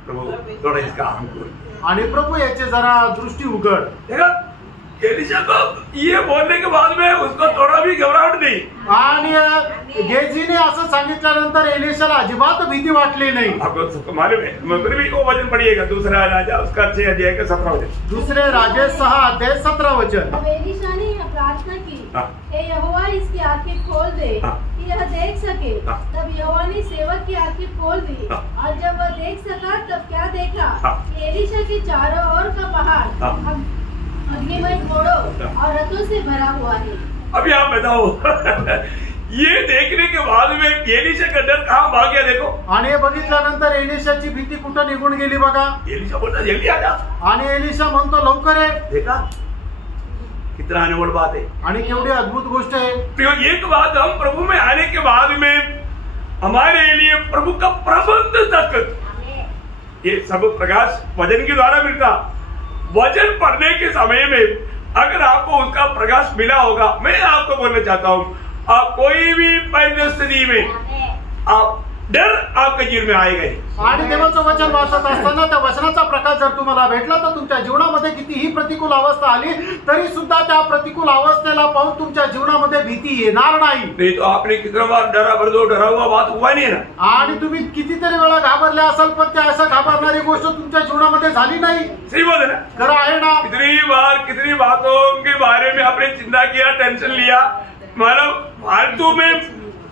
प्रभु थोड़ा इसका हमको आणि प्रभू याचे जरा दृष्टी उघड। देखा एलीशा को ये बोलने के बाद में उसको थोड़ा भी घबराहट नहीं आणि गेजीने असं सांगितल्यानंतर एलिशाला अजिबात भीती वाटली नाही। आपको सबको मालूम है फिर भी वो वचन पढ़िएगा दूसरा राजा उसका 6 अध्याय का 17 वचन दुसरे राजे 6 अध्याय 17 वचन। अब एलीशा ने प्रार्थना की हे यहोवा इसकी आंखें खोल दे कि यह देख सके। तब यहोवा ने सेवक की आंखें खोल दी और जब वह देख सका तब क्या देखा कि एलीशा के चारों ओर का पहाड़ अग्निमय घोड़ों और रथों से भरा हुआ है। अभी आप बताओ ये देखने के बाद में एलीशा का डर कहाँ भाग गया देखो। आणि हे बघितल्यानंतर एलिशाची भीती कुठं निघून गेली बघा। एलीशा बोलता जल्दी आ जा आणि एलिशा म्हणतो लवकर आहे। देखा कितना अनमोल बात है आणि केवढी अद्भुत गोष्ट आहे। तो एक बात हम प्रभु में आने के बाद में हमारे लिए प्रभु का प्रबंध तक ये सब प्रकाश वचन के द्वारा मिलता। वचन पढ़ने के समय में अगर आपको उसका प्रकाश मिला होगा मैं आपको बोलना चाहता हूँ आप कोई भी परिस्थिति में आप डर आपके जीवन में आएगा ही। आणि देवाचं वचन वाचत असताना त्या वचनाचा प्रकाश जर तुम्हाला भेटला तर तुमच्या जीवनामध्ये कितीही प्रतिकूल अवस्था आली तरी सुद्धा त्या प्रतिकूल अवस्थेला पाहून तुमच्या जीवनामध्ये भीती येणार नाही। नहीं तो आपने कितना बार डरा हुआ बात हुआ नहीं ना। आणि तुम्ही कितीतरी वेळा घाबरले असाल पण त्या असं घाबरणारी गोष्ट तुमच्या जीवनामध्ये झाली नाही। सही बोल ना खरं आहे ना। कितनी बार कितनी बातों के बारे में आपने चिंता किया टेंशन लिया मतलब फालतू में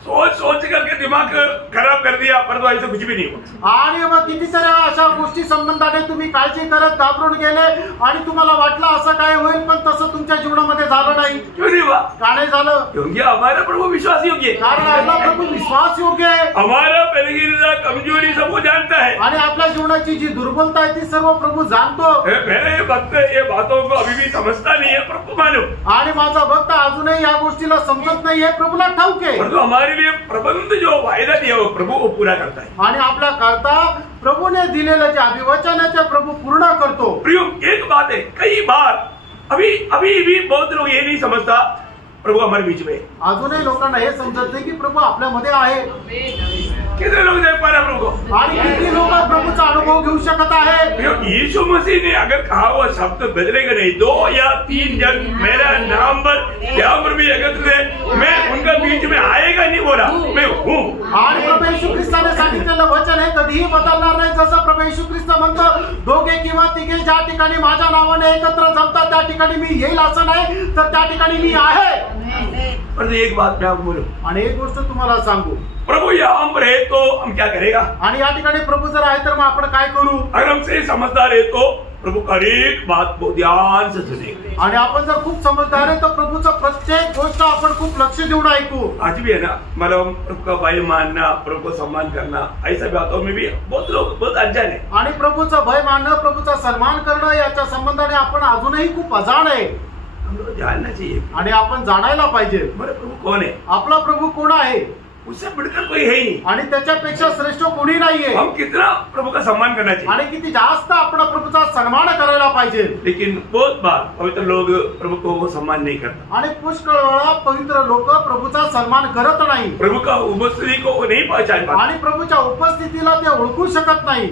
सोच करके दिमाग खराब कर दिया परंतु ऐसा कुछ भी नहीं हुआ। आणि मग कितीतरी अशा गोष्टी संबंधाने तुम्ही काळजी करत घाबरून गेले आणि तुम्हाला वाटलं असं काय होईल पण तसं तुमच्या जीवनामध्ये झालं नाही। क्यों नहीं हुआ? का नाही झालं? क्योंकि हमारा प्रभु विश्वास योग्य है। कारण आपला प्रभू विश्वास योग्य आहे। हमारा बलहीनता कमजोरी सब वो जानता है आणि आपल्या जीवनाची जी दुर्बलता आहे ती सर्व प्रभू जाणतो। मेरे भक्त ये बातों को अभी भी समझता नहीं है प्रभु मालूम। आणि माझा भक्त अजूनही या गोष्टीला समजत नाहीये प्रभूला ठाऊक आहे। परंतु हमारे लिए प्रबंध जो वायदा दिया वो प्रभु वो पूरा करता है। आणि आपला करता प्रभूने दिलेलं जे अभिवचन आहे ते प्रभू पूर्ण करतो। प्रियो एक बात है कई बार अभी भी बहुत लोग ये नहीं समझता प्रभु हमारे बीच में। अजूनही लोकांना हे समजत नाही की प्रभू आपल्यामध्ये आहे। कितने लोग देख पा रहे प्रभु को? आणि किती लोक प्रभूचा अनुभव घेऊ शकत आहे? यीशु मसीह ने अगर कहा हुआ शब्द बदलेगा नहीं 2 या 3 जन मेरा नाम पर यहाँ पर भी एकत्र है मैं उनका बीच में आएगा नहीं बोला मैं हूँ। आणि प्रभू येशू ख्रिस्ताने सांगितलेलं वचन हे कधीही बदलणार नाही। जसं प्रभू येशू ख्रिस्त म्हणतो 2 किंवा 3 ज्या ठिकाणी माझ्या नावाने एकत्र जमतात त्या ठिकाणी मी येईल असं नाही तर त्या ठिकाणी मी आहे। पर एक बात मैं आपको बोलूं आणि एक गोष्ट तुम्हाला सांगू प्रभु यहाँ पर है तो हम क्या करेगा? आणि या ठिकाणी प्रभू जर आहे तर मग आपण काय करू? अगर हम सही समझदार है तो प्रभु का हर एक बात को ध्यान से सुनेंगे। आणि आपण जर खूप समजदार आहे तर प्रभूचं प्रत्येक गोष्ट आपण खूप लक्ष देऊन ऐकू। आज भी है ना, मतलब प्रभु का भय मानना, प्रभु को सम्मान करना, ऐसा बातों में भी बहुत लोग बहुत अनजान है। आणि प्रभूचं भय मानणं, प्रभूचा सन्मान करणं याच्या संबंधाने आपण अजूनही खूप अजाण आहे। हम लोग जानना चाहिए आणि आपण जाणायला पाहिजे हमारा प्रभु कौन है, आपला प्रभू कोण आहे, उससे बढ़कर कोई है ही नहीं। आणि त्याच्यापेक्षा श्रेष्ठ कोणी नाहीये। हम कितना प्रभु का सम्मान करना चाहिए, आणि किती जास्त आपण प्रभूचा सन्मान करायला पाहिजे। लेकिन बहुत बार पवित्र लोग प्रभु को वो सम्मान नहीं करता, आणि पुष्कळ वेळा पवित्र लोक प्रभूचा सन्मान करत नाही, प्रभु का उपस्थिति को वो नहीं पहचान पाते, आणि प्रभूच्या उपस्थितीला ते ओळखू शकत नाही,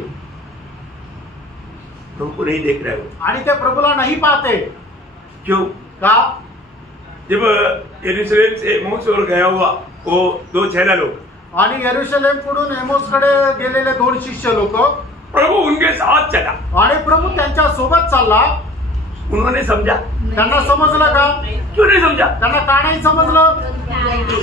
प्रभु को नहीं देख रहे हो। आणि ते प्रभूला नाही पाहते। क्यों? का? जब यरूशलेम से एमोस और गया हुआ वो 2 चेला लोग, आणि यरूशलेम कडून एमोसकडे गेलेले 2 शिष्य लोक, प्रभु उनके साथ चला, आणि प्रभू त्यांच्या सोबत चालला। उन्होंने समझा? त्यांना समजलं का? क्यों नहीं समझा? त्यांना का नाही समजलं?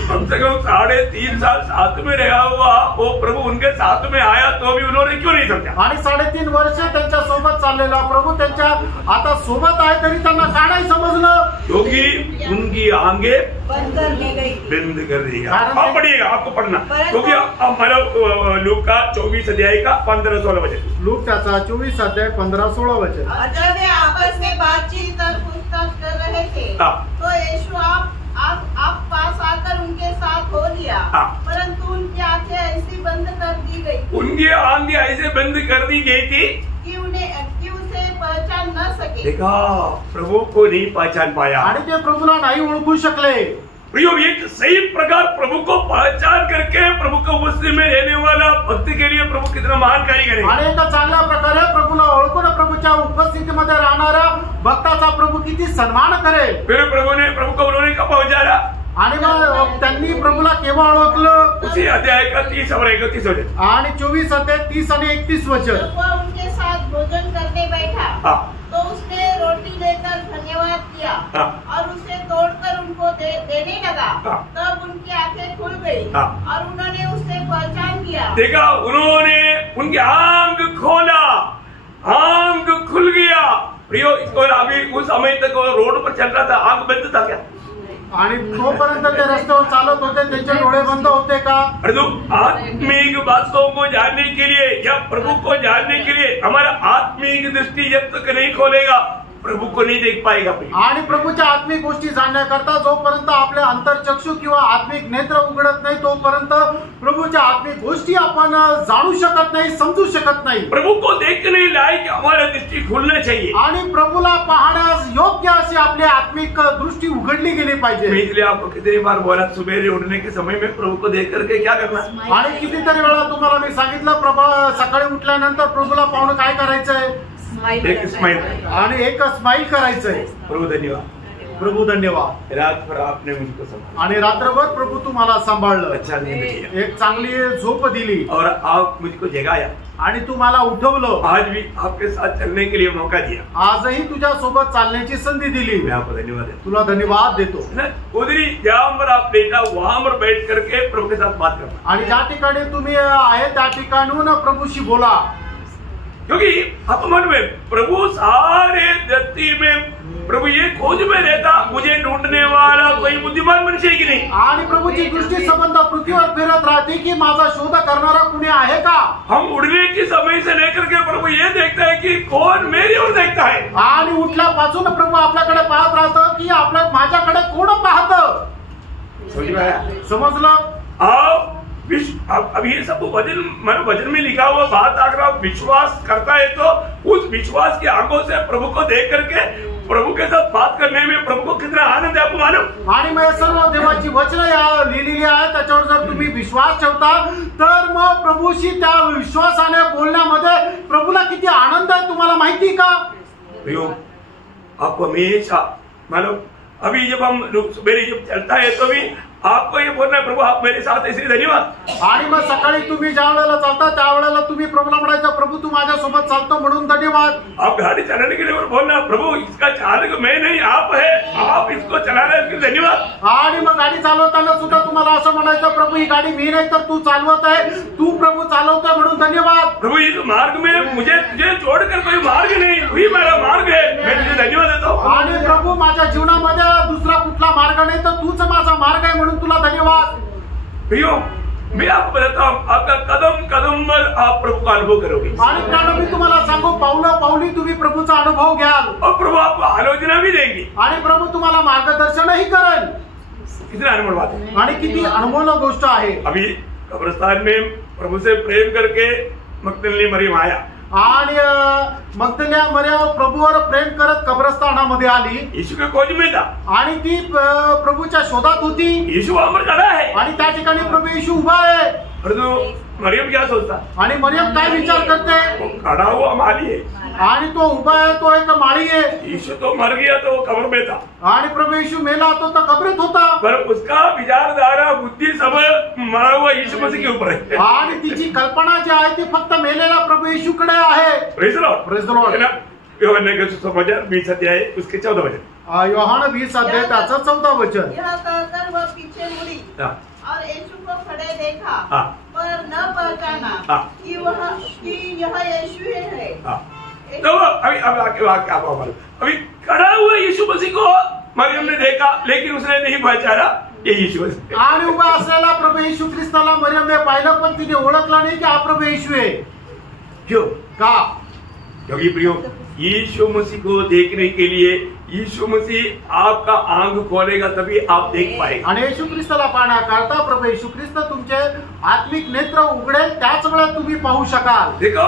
कम से कम 3.5 साल साथ में रहा हुआ वो प्रभु उनके साथ में आया तो भी उन्होंने क्यों नहीं समझा? आणि 3.5 वर्ष त्यांच्या सोबत चाललेला प्रभु त्यांच्या आता सोबत आहे तरी त्यांना का नाही समजलं? क्योंकि उनकी आंखें बंद कर दी गई थी। बंद कर दी। कारण आप पढ़िएगा, आपको पढ़ना, क्योंकि मतलब लूका का 24 अध्याय का 15-16 वचन, लूक त्याचा 24 अध्याय 15-16 वचन। और जब वे आपस में बातचीत और पूछताछ कर रहे थे तो यीशु आप पास आकर उनके साथ हो लिया, परंतु उनकी आंखें ऐसी बंद कर दी गई, उनकी आंखें ऐसे बंद कर दी गई थी कि उसे पहचान न सके। देखा, प्रभु को नहीं पहचान पाया, आणि ते प्रभूला नाही ओळखू शकले। प्रियो, एक सही प्रकार प्रभु को पहचान करके प्रभु को उपस्थिति में रहने वाला भक्त के लिए प्रभु कितना महान कार्य करेगा। आणि एका चांगल्या प्रकारे प्रभूला ओळखून प्रभूच्या उपस्थितीमध्ये राहणारा भक्ताचा प्रभू किती सन्मान करेल। फिर प्रभु को उन्होंने कब पहुंचाया? आणि मग त्यांनी प्रभूला केव्हा ओळखलं? उसी अध्याय का 30 और 31 वचन, आणि 24 अध्याय 30 आणि 31 वचन। जब वह उनके साथ भोजन करने बैठा तो उसने रोटी लेकर धन्यवाद किया और उसे तोड़कर उनको देने लगा। तब उनकी आंखें खुल गई और उन्होंने उसे पहचान किया। देखा, उन्होंने उनकी आंख खोला, आंख खुल गया। प्रियो, इसको अभी उस समय तक रोड पर चल रहा था, आंख बंद था क्या? आणि तोपर्यंत ते रस्त्यावर चालत होते, त्यांचे डोळे बंद होते का? अरे तो आत्मिक बातों को जानने के लिए या प्रभु को जानने के लिए हमारा आत्मिक दृष्टि जब तक नहीं खोलेगा प्रभु को नहीं देख पाएगा। आणि प्रभूच्या आत्मिक गोष्टी जाणण्याकरता जोपर्यंत आपले अंतरचक्षु किंवा आत्मिक नेत्र उघडत नाही तोपर्यंत प्रभूच्या आत्मिक गोष्टी आपण जाणू शकत नाही, समजू शकत नाही। प्रभु को देखने लायक हमारा दृष्टि खुलना चाहिए, आणि प्रभूला पाहण्यास योग्य अशी आपली आत्मिक दृष्टी उघडली गेली पाहिजे। इसलिए आपको कितनी बार बोला, सुबह उठने के समय में प्रभु को देख करके क्या करना। आणि कितीतरी वेळा तुम्हाला मी सांगितलं, सकाळी उठल्यानंतर प्रभूला पाहून काय करायचंय? एक स्माइल, आणि एक स्माइल करायचंय। प्रभु धन्यवाद, प्रभु धन्यवाद। रात भर आपने मुझको संभाला, आणि रात्रभर प्रभू तुम्हाला सांभाळलं, अच्छा नींद दिया, एक चांगली झोप दिली, और आप मुझको जगाया, आणि तुम्हाला उठवलं, आज भी आपके साथ चलने के लिए मौका दिया, आजही तुझ्या सोबत चालण्याची संधी दिली। मैं आपको धन्यवाद देता तुला धन्यवाद देतो। हूं। उधरी जहां पर आप बैठा वहां पर बैठ करके प्रभु के साथ बात करना, आणि ज्या ठिकाणी तुम्ही आहे त्या ठिकाणून प्रभूशी बोला, क्योंकि अपमन में प्रभु सारे धरती में प्रभु ये खोज में रहता, मुझे ढूंढने वाला कोई बुद्धिमान मनुष्य की नहीं। आणि प्रभूची दृष्टी संबंध पृथ्वीवर फिरत राहते की माझा शोध करणारा कुणी आहे का? हम उड़ने के समय से लेकर के प्रभु ये देखता है कि कौन मेरी ओर देखता है, आणि उठल्यापासून प्रभु आपल्याकडे पाहत राहतं की आपल्या माझ्याकडे कोण पाहतं। समझ में आया? समजलं? आप अब ये सब वचन में लिखा हुआ बात अगर आप विश्वास करता है तो उस विश्वास की आंखों से प्रभु को देख करके प्रभु के साथ बात करने में प्रभु को कितना आनंद है आपको मालूम? आणि मग सर्व देवाची वचनं लिहिलेली आहे, त्याच्यावर जर तुम्ही विश्वास ठेवता तर मग प्रभूशी त्या विश्वासाने बोलण्यामध्ये प्रभूला किती आनंद आहे तुम्हाला माहिती का? आपको हमेशा मालूम, अभी जब हम मेरी जब चलता है तो भी आपको ये बोलना है, प्रभु आप मेरे साथ, इसलिए धन्यवाद। आणि मग सकाळी तुम्ही ज्या वेळेला चालता त्या वेळेला तुम्ही प्रभूला म्हणायचं, प्रभू तू माझ्यासोबत चालतो म्हणून धन्यवाद. आप गाड़ी चलाने के लिए बोलना प्रभु इसका चालक मैं नहीं आप है, आप इसको चला रहे हैं, धन्यवाद. आणि मग गाडी चालवताना सुद्धा तुम्हाला असं म्हणायचं प्रभू ही गाडी मी नाही तर तू चालवत आहे, तू प्रभू चालवतोय म्हणून धन्यवाद. प्रभु इस मार्ग में मुझे तुझे छोड़कर कोई मार्ग नहीं, वही मेरा मार्ग है, मैं तुझे धन्यवाद देता हूँ. आणि प्रभू माझ्या जीवनामध्ये दुसरा कुठला मार्ग नाही तर तूच माझा मार्ग आहे म्हणून तुला धन्यवाद. प्रियो मैं आपको बताता हूँ आपका कदम कदम पर आप प्रभु का अनुभव करोगे. आणि प्राणो मी तुम्हाला सांगू पावलं पावली तुम्ही प्रभूचा अनुभव घ्याल और प्रभु आपको आलोचना भी देंगे. आणि प्रभु तुम्हाला मार्गदर्शनही करेल. कितना अनुभव बात है आणि किती अनुभवला गोष्ट आहे. अभी कब्रिस्तान में प्रभु से प्रेम करके मगदलिनी मरियम आया आणि मगदलिया मरियम प्रभूवर प्रेम करत कब्रस्तानामध्ये आली. यीशु के खोज में था आणि ती प्रभूच्या शोधात होती. यीशु वहां पर खड़ा है आणि त्या ठिकाणी प्रभू येशू उभा आहे. परंतु मरियम क्या सोचता, आणि मरियम काय विचार करते, वो खड़ा हुआ माली है, आणि तो उभा आहे तो एक माळी आहे. यीशु तो मर गया तो वो कब्र में था, आणि प्रभू येशू मेला तो तर कबरेत होता. पर उसका विचारधारा बुद्धि सब मरा हुआ यीशु मसीह के ऊपर है. आणि तिची कल्पना जी आहे ती फक्त मेलेला प्रभू येशूकडे आहे. Praise the Lord. Praise the Lord. यूहन्ना के सुसमाचार 20 अध्याय उसके 14 वचन. योहान 20 अध्याय त्याचं 14 वचन. यह कहकर वह पीछे मुड़ी और यीशु को खड़े देखा पर न पहचाना कि यह यीशु है. तो अभी आके वाक्य आपको मालूम, अभी खड़ा हुआ यीशु मसीह को मरियम ने देखा लेकिन उसने नहीं पहचाना ये यीशु मसीह. आणि उभा असलेला प्रभू येशू ख्रिस्ताला मरियमने पाहिलं पण तिने ओळखला नाही की हा प्रभू येशू आहे. क्यों? का? क्योंकि प्रियो यीशु मसीह को देखने के लिए यीशु मसीह आपका आंख खोलेगा तभी आप देख पाएंगे. आणि येशू ख्रिस्ताला पाहण्याकरता प्रभू येशू ख्रिस्त तुमचे आत्मिक नेत्र उघडेल त्याच वेळेला तुम्ही पाहू शकाल. देखो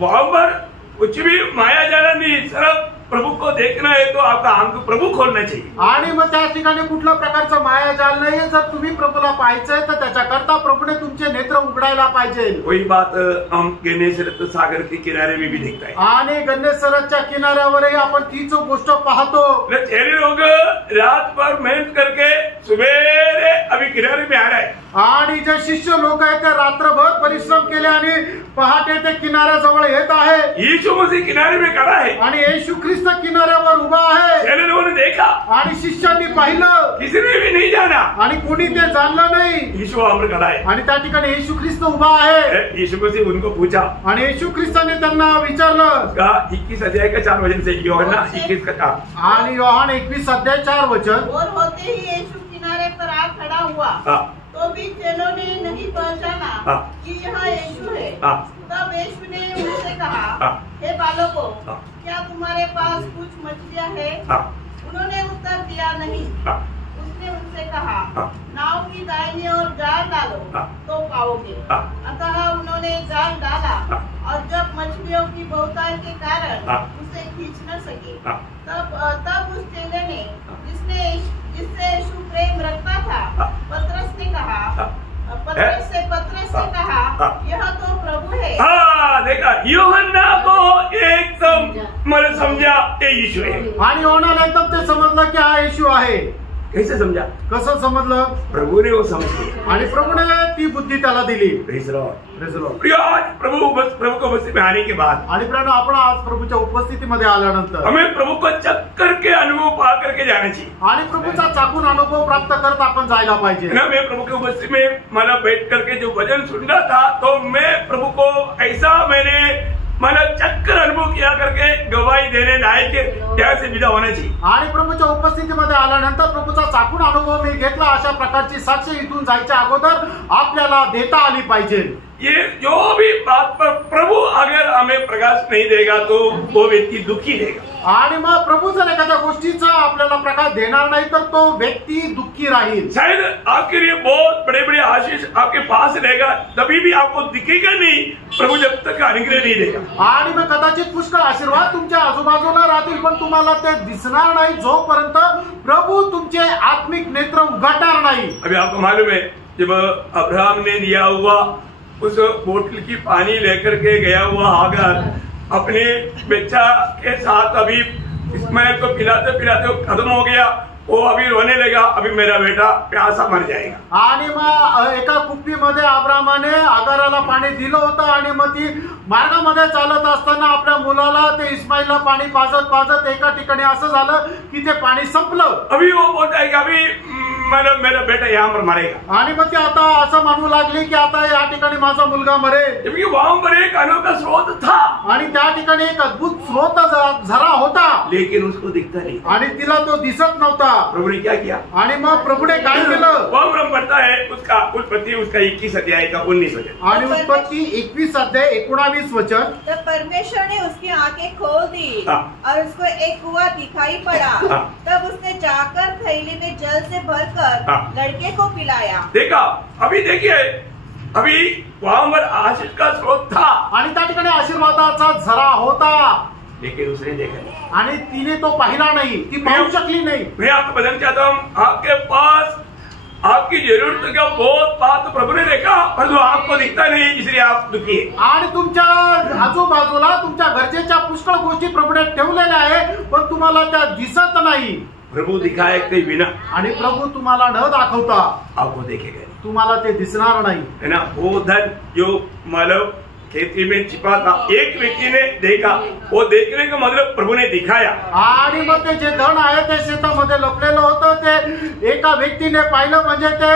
वहां पर कुछ भी माया जाना नहीं, सिर्फ प्रभु को देखना है तो आपका आंख प्रभु खोलना चाहिए. आणि मग त्या ठिकाणी कुठल्या प्रकारचं मायाजाल नाहीये. जर तुम्ही प्रभूला पाहायचंय तर त्याच्याकरता प्रभूने तुमचे नेत्र उघडायला पाहिजे. वही बात हम गेनेसरत सागर के किनारे में भी देखता है. आणि गन्नेसरतच्या किनाऱ्यावरही आपण तीच गोष्ट पाहतो. चेहरे लोग रात भर मेहनत करके सुबेरे अभी किनारे में आ रहा है. आणि जे शिष्य लोक आहेत ते रात्रभर परिश्रम केले आणि पहाटे ते किनाऱ्याजवळ येत आहे. यीशु मसीह किनारे में खड़ा है आणि येशू ख्रिस्त किनाऱ्यावर उभा आहे. चेहरे लोगों ने देखा आणि शिष्यांनी पाहिलं, किसी ने भी नहीं जाना आणि कोणी ते जाणलं नाही. यीशु वहां पर खड़ा है आणि त्या ठिकाणी येशू ख्रिस्त उभा आहे. यीशु मसीह उनको पूछा आणि येशू ख्रिस्ताने त्यांना विचारलं. 21 अध्याय का 4 वचन से यूहन्ना 21 का 4. आणि योहान 21 अध्याय 4 वचन. और होते ही यीशु किनारे पर आ खड़ा हुआ तो भी चेलों ने नहीं पहचाना कि यह यीशु है. तब यीशु ने उनसे कहा, हे बालकों, क्या तुम्हारे पास कुछ मछलियां हैं? उन्होंने उत्तर दिया नहीं. उसने उनसे कहा, नाव की दाहिनी ओर जाल डालो तो पाओगे. अतः उन्होंने जाल डाला और जब मछलियों की बहुतायत के कारण उसे खींच न सके तब उस चेले ने जिससे यीशु प्रेम रखता था पतरस से कहा, यह तो प्रभु है. देखा यूहन्ना को एकदम मैंने समझा ये यीशु है. आणि योहानाला एकदम ते समजलं की हा येशू आहे. कैसे समझा? कसं समजलं? प्रभु ने वो समझ लिया आणि प्रभूने ती बुद्धी त्याला दिली. Praise the Lord. आज प्रभु को मसीह में आने के बाद आणि प्रिय आपण आज प्रभूच्या उपस्थितीमध्ये आल्यानंतर हमें प्रभु को चक करके अनुभव पा करके जाना चाहिए. आणि प्रभूचा चाकून अनुभव प्राप्त करत आपण जायला पाहिजे. मैं प्रभु के उपस्थिति में मला बैठ करके जो वचन सुनना था तो मैं प्रभु को ऐसा मैंने चक्कर अनुभव किया करके गवाही देने लायक त्या से विदा होना चाहिए. आणि प्रभूच्या उपस्थितीमध्ये आल्यानंतर प्रभूचा चाकून अनुभव मी घेतला अशा प्रकारची साक्ष इथून जायच्या अगोदर आपल्याला देता आली पाहिजे. ये जो भी बात पर प्रभु अगर हमें प्रकाश नहीं देगा तो वो व्यक्ति दुखी रहेगा. आणि मग प्रभू जर एखाद्या गोष्टीचा आपल्याला प्रकाश देणार नाही तर तो व्यक्ती दुःखी राहील. शायद आपके लिए बहुत बड़े बड़े आशीष आपके पास रहेगा तभी भी आपको दिखेगा नहीं प्रभु जब तक अनुग्रह नहीं देगा. आणि मग कदाचित पुष्कळ आशीर्वाद तुमच्या आजूबाजूला राहतील पण तुम्हाला ते दिसणार नाही जोपर्यंत प्रभू तुमचे आत्मिक नेत्र उघडणार नाही. अभी आपको मालूम है जब अब्राहम ने लिया हुआ उस बोतल की पानी लेकर के गया हुआ हागर अपने बच्चा के साथ अभी इस्माइल को पिलाते पिलाते खत्म हो गया वो अभी रोने लगा, अभी मेरा बेटा प्यासा मर जाएगा। आणि मग एका कुप्पीमध्ये अब्रामाने आगाराला पाणी दिलं होतं आणि मग ती मार्गामध्ये चालत असताना आपल्या मुलाला ते इस्माईलला पाणी पाजत पाजत एका ठिकाणी असं झालं की ते पाणी संपलं। अभी वो बोलता है कि अभी मेरा बेटा यहाँ पर मरेगा। आणि मग ते आता असं म्हणू लागले की आता या ठिकाणी माझा मुलगा मरेल। जबकि वहां पर एक अनोखा स्रोत था आणि त्या ठिकाणी एक अद्भुत स्रोत झरा होता, लेकिन उसको दिखता नहीं। आणि तिला तो दिसत नव्हता। प्रभु ने क्या किया? आणि मग प्रभुने काय केलं? वो हम पढ़ता है उसका उत्पत्ति उसका 21 अध्याय का 19 वचन। आणि उत्पत्ति 21 अध्याय 19 वचन। तब परमेश्वर ने उसकी आंखें खोल दी और उसको एक कुआं दिखाई पड़ा। तब उसने जाकर थैली में जल से भरकर लड़के को पिलाया। देखा, अभी देखिए, अभी वहां पर आशीष का स्रोत था आणि त्या ठिकाणी आशीर्वादाचा झरा होता, लेकिन उसने देखा नहीं आणि तिने तो पाहिला नाही, ती पाहू शकली नाही। मैं आपको बताना चाहता हूँ, आपके पास आपकी जरूरत का बहुत बात प्रभु ने देखा, परंतु आपको दिखता नहीं, इसलिए आप दुखी है। आणि तुमच्या आजूबाजूला तुमच्या गरजेच्या पुष्कळ गोष्टी प्रभुने ठेवलेल्या आहे, पण तुम्हाला त्या दिसत नाही। प्रभु दिखाए के बिना आणि प्रभु तुम्हाला न दाखवता आपको देखेगा, तुम्हाला ते दिसणार नाही, है ना। वो धन जो मानव खेती में छिपा था, एक व्यक्ति ने देखा, वो देखने का मतलब प्रभु ने दिखाया। आणि मग ते जे धन आहे ते शेतामध्ये लपलेलं होतं, ते एका व्यक्तीने पाहिलं, म्हणजे ते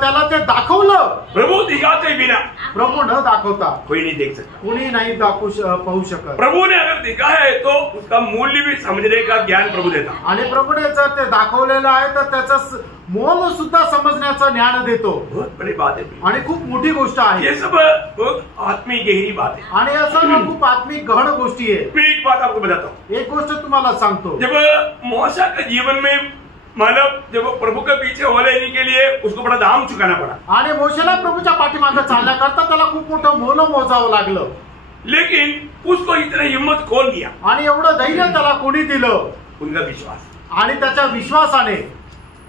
त्याला ते दाखवलं। प्रभु दिखाते बिना प्रभु न दाखवता कोई नहीं देख सकता, कोणी नाही पाहू शकत। प्रभु ने अगर दिखाया है तो उसका मूल्य भी समझने का ज्ञान प्रभु देता। आणि प्रभुने जर ते दाखवलेलं आहे तर त्याचं मोल सुद्धा समजण्याचं ज्ञान देतो। बहुत बड़ी बात है आणि खूप मोठी गोष्ट आहे, ये सब बहुत आत्मिक गहरी बात है। आणि असं खूप आत्मिक गहन गोष्टी आहे। मैं एक बात आपको बताता हूँ, एक गोष्ट तुम्हाला सांगतो, जब मूसा के जीवन में मानव जब प्रभु के पीचे हो लेने के लिए उसको बड़ा दाम चुकाना पड़ा, आणि मोशेला प्रभूच्या पाठीमागे चालण्याकरता त्याला खूप मोठं मोल मोजावं लागलं, लेकिन उसको इतना हिम्मत कौन दिया? आणि एवढं धैर्य त्याला कोणी दिलं? उनका विश्वास। आणि त्याच्या विश्वासाने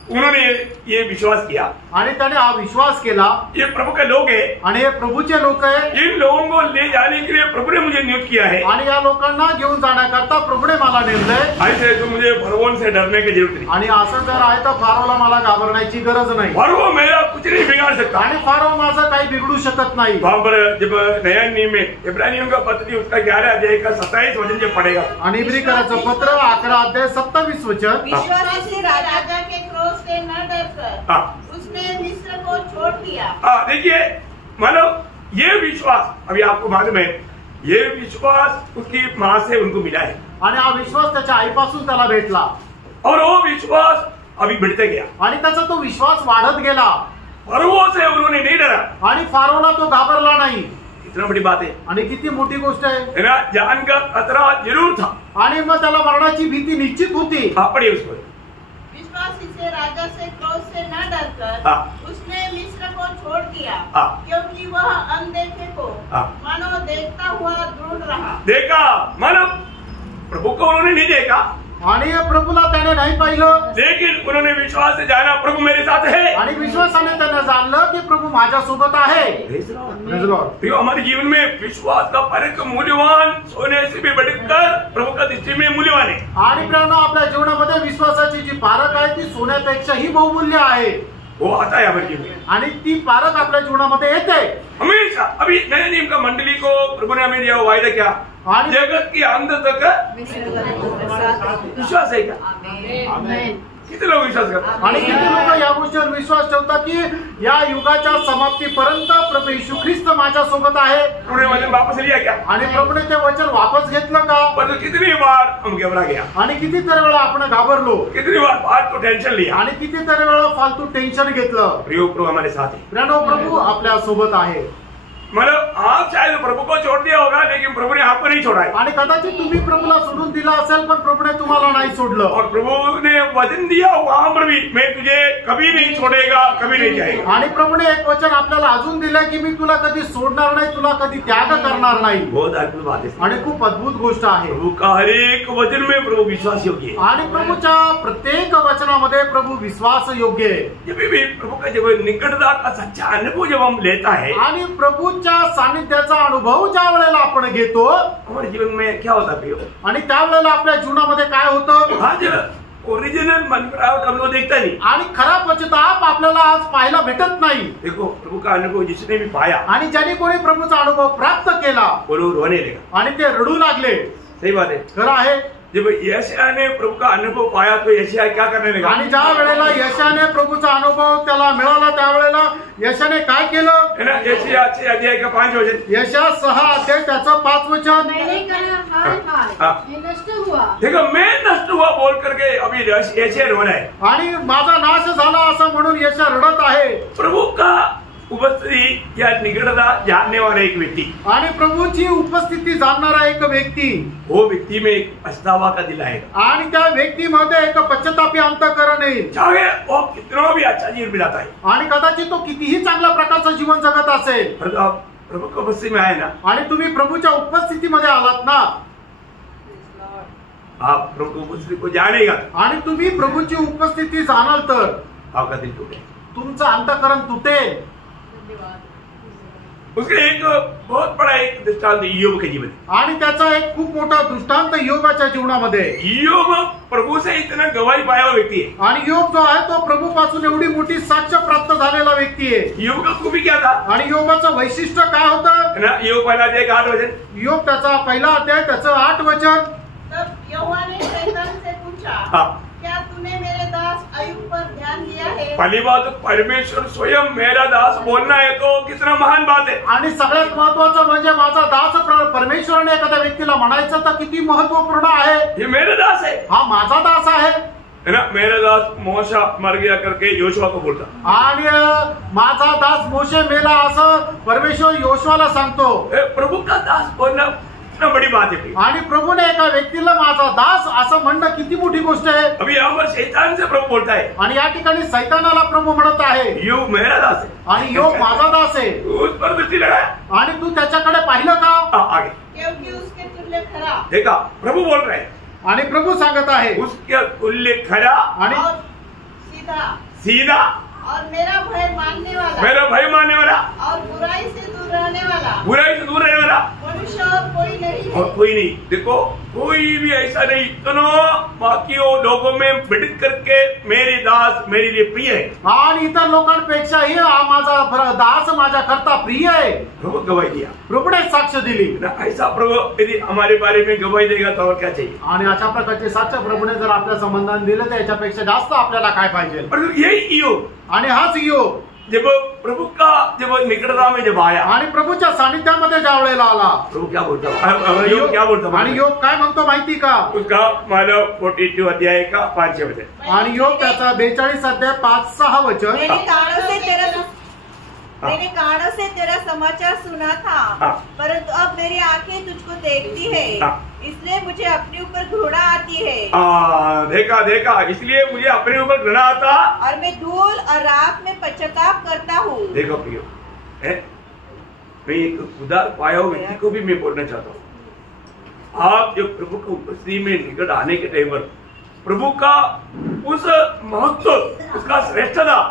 उन्होंने ये विश्वास किया, आणि त्याने हा विश्वास केला, ये प्रभु के लोग है, आणि हे प्रभूचे लोक आहे, इन लोगों को ले जाने के लिए प्रभु ने मुझे नियुक्त किया है, आणि या लोकांना घेऊन जाण्याकरता प्रभूने मला नेमलंय। ऐसे तो मुझे फरवोन से डरने की जरूरत नहीं, आणि असं जर आहे तर फारोला मला घाबरण्याची गरज नाही, फरवो मेरा कुछ नहीं बिगाड़ सकता, आणि फारो माझं काही बिघडू शकत नाही। वहां पर जब नया नियम में इब्रानियों का पत्र उसका 11 अध्याय का 27 वचन जब पढ़ेगा, आणि इब्रिकराचं पत्र 11 अध्याय 27 वचन। विश्वास से राजा के क्रोध से न डरकर उसने मिस्र को छोड़ दिया। देखिए, मतलब ये विश्वास, अभी आपको मालूम है, ये विश्वास उसकी माँ से उनको मिला है, आणि हा विश्वास त्याच्या आईपासून त्याला भेटला, और वो विश्वास अभी बढ़ते गया, आणि त्याचा तो विश्वास वाढत गेला, फरवो से उन्होंने नहीं डरा, आणि फारोला तो घाबरला नाही। इतना बड़ी बात है, आणि किती मोठी गोष्ट आहे ना। जान का खतरा जरूर था, आणि मग त्याला मरणाची भीती निश्चित होती। आप पढ़िए उसको। विश्वासी से राजा से क्रोध से न डरकर उसने मिस्र को छोड़ दिया, क्योंकि वह अनदेखे को मानो देखता हुआ दृढ़ रहा। देखा, मानो प्रभु को उन्होंने नहीं देखा, आणि प्रभूला त्याने नाही पाहिलं, लेकिन उन्होंने विश्वास से जाना प्रभु मेरे साथ है, आणि विश्वासाने त्याने जाणलं की प्रभू माझ्या सोबत आहे। Praise the Lord. तो हमारे जीवन में विश्वास का परख मूल्यवान सोने से भी बढ़कर प्रभु का दृष्टि में मूल्यवान है। आणि प्रेरणा आपल्या जीवनामध्ये विश्वासाची जी पारख आहे ती सोन्यापेक्षाही बहुमूल्य आहे, वो आता है हमारे जीवन में, आणि ती पारख आपल्या जीवनामध्ये येते हमेशा। अभी नए नियम का मंडली को प्रभु ने हमें दिया वायदा क्या? जगत के अंत तक विश्वास है क्या? किती लोक विश्वास करतात? आणि किती लोक या गोष्टीवर विश्वास ठेवतात की या युगाच्या समाप्तीपर्यंत प्रभू येशू ख्रिस्त माझ्या सोबत आहे? उन्होंने वचन वापस लिया क्या? आणि प्रभूने ते वचन वापस घेतलं का? पर कितनी बार हम घबरा गया, आणि कितीतरी वेळा आपण घाबरलो, कितनी बार फालतू टेंशन लिया, आणि कितीतरी वेळा फालतू टेन्शन घेतलं। प्रियो प्रभु हमारे साथ है, प्रणव प्रभू आपल्या सोबत आहे। मतलब आप शायद प्रभु को छोड़ दिया होगा, लेकिन प्रभु ने आपको नहीं छोड़ा है, आणि कदाचित तुम्ही प्रभूला सोडून दिला असेल, पण प्रभूने तुम्हाला नाही सोडलं। और प्रभु ने वचन दिया वहां पर भी, मैं तुझे कभी नहीं छोड़ेगा, कभी नहीं जाएगा। आणि प्रभूने एक वचन आपल्याला अजून दिलं की मी तुला कधी सोडणार नाही, तुला कधी त्याग करणार नाही। बहुत अद्भुत बात है, आणि खूप अद्भुत गोष्ट आहे। प्रभु का हर एक वचन में प्रभु विश्वास योग्य है, आणि प्रभूच्या प्रत्येक वचनामध्ये प्रभू विश्वास योग्य आहे। जब भी प्रभु का जब निकटता का सच्चा अनुभव जब हम लेता है, आणि प्रभूच्या सानिध्याचा अनुभव ज्या वेळेला आपण घेतो, हमारे जीवन में क्या होता है? आणि त्यावेळेला आपल्या जीवनामध्ये काय होतं? आज ओरिजिनल मनमुरावट हम लोग देखता नहीं। आणि खरा पश्चाताप आपल्याला आज पाहायला भेटत नाही। देखो प्रभु का अनुभव जिसने भी पाया, आणि ज्याने कोणी प्रभूचा अनुभव प्राप्त केला वो लोग रोने लगा आणि ते रडू लागले। सही बात है। खरं आहे। जब यशाया ने प्रभु का अनुभव पाया तो यशाया क्या करने लगा? आणि ज्या वेळेला यशाने प्रभूचा अनुभव त्याला मिळाला त्यावेळेला यशाने काय केलं? है ना, यशाया 6 अध्याय का 5 वचन, यशा 6 अध्याय त्याचं 5 वचन। मैंने कहा हाय हाय मैं नष्ट हुआ। देखो मैं नष्ट हुआ बोल करके अभी यशाया रो रहा है आणि माझा नाश झाला असं म्हणून यशा रडत आहे। प्रभु का उपस्थिति या निकटता जानने वाला एक व्यक्ति, आणि प्रभूची उपस्थिती जाणणारा एक व्यक्ती, वो व्यक्ति में एक पछतावा का दिल आएगा आणि त्या व्यक्तीमध्ये एक पश्चातापी अंतःकरण येईल। चाहे वो कितना भी अच्छा जीवन बिताता है, आणि कदाचित तो कितीही चांगल्या प्रकारचं जीवन जगत असेल, पर आप प्रभु की उपस्थिति में आए ना, आणि तुम्ही प्रभूच्या उपस्थितीमध्ये आलात ना, आप प्रभु की उपस्थिति को जानेगा आणि तुम्ही प्रभूची उपस्थिती जाणाल तर आपका दिल टूटे, तुमचं अंतःकरण तुटेल। उसके एक बहुत बड़ा एक दृष्टांत ईयोब के जीवन, आणि त्याचा एक खूप मोठा दृष्टांत योबाच्या जीवनामध्ये। ईयोब प्रभु से इतना गवाही पाया हुआ व्यक्ति है। आणि योग जो आहे तो प्रभूपासून एवढी मोठी साक्ष प्राप्त झालेला व्यक्ती आहे। ईयोब का खूबी क्या था? आणि योबाचं वैशिष्ट्य काय होतं? है ना, ईयोब पहला अध्याय का 8 वचन, योग त्याचा पहिला अध्याय त्याचं 8 वचन। तब यहोवा ने शैतान से पूछा, हाँ। क्या तूने मेरे दास अय्यूब पर ध्यान दिया है? पहली बात तो परमेश्वर स्वयं मेरा दास बोलना है तो कितना महान बात है। आणि सगळ्यात महत्वाचं म्हणजे माझा दास परमेश्वराने एखाद्या व्यक्तीला म्हणायचं तर किती महत्वपूर्ण आहे। ये मेरा दास है, हा माझा दास आहे, है ना। मेरा दास मोशा मर गया करके योशुआ को बोलता, आणि माझा दास मोशे मेला असं परमेश्वर योशुआला सांगतो। प्रभु का दास बोलना कितना बड़ी बात है। आणि प्रभूने एका व्यक्तीला माझा दास असं म्हणणं किती मोठी गोष्ट आहे। अभी यहाँ पर शैतान से प्रभु बोलता है, आणि या ठिकाणी सैतानाला प्रभू म्हणत आहे, यो मेरा दास है, आणि योग माझा दास आहे। उस पर दृष्टि लगाया, आणि तू त्याच्याकडे पाहिलं का? आगे क्योंकि उसके तुल्य खरा देखा, प्रभु बोल रहे हैं, आणि प्रभू सांगत आहे उसके तुल्य खरा आणि और सीधा सीधा और मेरा भय मानने वाला, मेरा भय मानने वाला और बुराई से दूर रहने वाला, बुराई से दूर रहने वाला मनुष्य और कोई नहीं और है। कोई नहीं। देखो कोई भी ऐसा नहीं, इतना बाकी लोगों में बैठ करके मेरे दास मेरे लिए प्रिय है। आणि इतर लोकांपेक्षाही हा माझा दास माझ्या करता प्रिय आहे। प्रभु गवाही दिया, प्रभूने साक्ष दिली। ना ऐसा प्रभू यदि हमारे बारे में गवाही देगा तो और क्या चाहिए? आणि अशा प्रकारचे साक्ष प्रभूने जर आपल्या संबंधाने दिलं तर याच्यापेक्षा जास्त आपल्याला काय पाहिजे? पर यही ईयोब, आणि हाच योग जब प्रभु का जब निकटता में जब आया, आणि प्रभूच्या सानिध्यामध्ये ज्यावेळेला आला, प्रभु क्या बोलता, योग क्या बोलता, आणि योग काय म्हणतो माहिती का? उसका मानव 42 अध्याय का 5 वचन, आणि योग त्याचा 42 अध्याय 5-6 वचन। मैंने कानों से तेरा समाचार सुना था, परंतु अब मेरी आंखें तुझको देखती है, इसलिए मुझे अपने ऊपर घृणा आती है। देखा देखा, इसलिए मुझे अपने ऊपर घृणा आता, और मैं धूल और राख में पश्चाताप करता हूँ। देखो प्रियो, मैं एक उदार पाया हुआ व्यक्ति को भी मैं बोलना चाहता हूँ, आप जब प्रभु को उपस्थिति में निकट आने के टाइम पर प्रभु का उस महत्व, उसका श्रेष्ठता,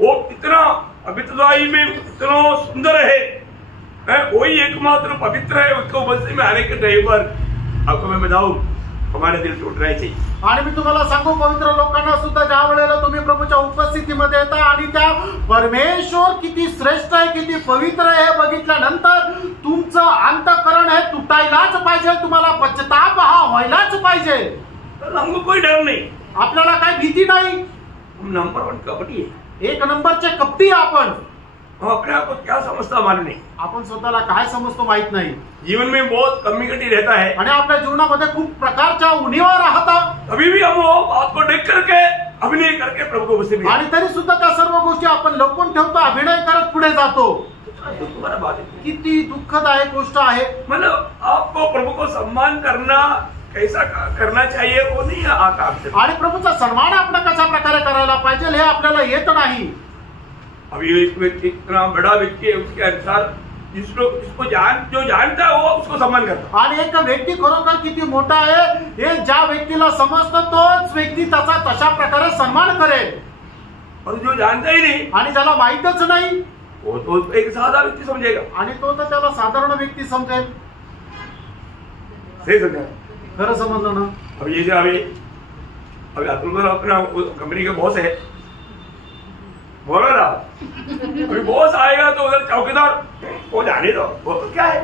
वो इतना पवित्रताई में इतना सुंदर है, वही एकमात्र पवित्र है। उसको उपस्थिति में आने के टाइम पर आपको मैं बताऊं, हमारे दिल टूटना चाहिए। आणि मी तुम्हाला सांगू, पवित्र लोकांना सुद्धा ज्या वेळेला तुम्ही प्रभूच्या उपस्थितीमध्ये येता आणि त्या परमेश्वर किती श्रेष्ठ आहे, किती पवित्र आहे हे बघितल्यानंतर तुमचं अंतःकरण हे तुटायलाच पाहिजे, तुम्हाला पश्चाताप हा व्हायलाच पाहिजे। हमको कोई डर नहीं, आपल्याला काय भीती नाही। हम नंबर 1 कपटी है, एक नंबरचे कपटी आपण। हम अपने आप को क्या समझता मालूम नहीं, आपण स्वतःला काय समजतो माहित नाही। जीवन में बहुत कमी-कटी रहता है, आणि आपल्या जीवनामध्ये खूप प्रकारच्या उणीवा राहतात। अभी भी हम वो बात को देख करके अभिनय करके प्रभु को उपस्थित में, आणि तरी सुद्धा त्या सर्व गोष्टी आपण लपवून ठेवतो, अभिनय करत पुढे जातो। तुम्हारा बात है, किती दुःखदायक गोष्ट आहे। मतलब आपको प्रभु को सम्मान करना कैसा करना चाहिए वो नहीं आता आपसे। आणि प्रभूचा सन्मान आपण कशा प्रकारे करायला पाहिजे हे आपल्याला येत नाही। अभी एक व्यक्ति इतना बड़ा व्यक्ति है, उसके अनुसार जिसको जो जानता है वो उसको सम्मान करता, आणि एक व्यक्ती खरोखर किती मोठा आहे हे ज्या व्यक्तीला समजतो तोच व्यक्ती त्याचा तशा प्रकारे सन्मान करेल। और जो जानता ही नहीं, आणि ज्याला माहितच नाही, वो तो एक साधा व्यक्ति समझेगा, आणि तो तर त्याला साधारण व्यक्ती समजेल। सही समझा? खरं समजलं ना? अब जैसे अभी अभी अतुल को अपना कंपनी का बॉस है, बोलो ना, अभी बॉस आएगा तो उधर चौकीदार वो जाने दो, वो क्या है,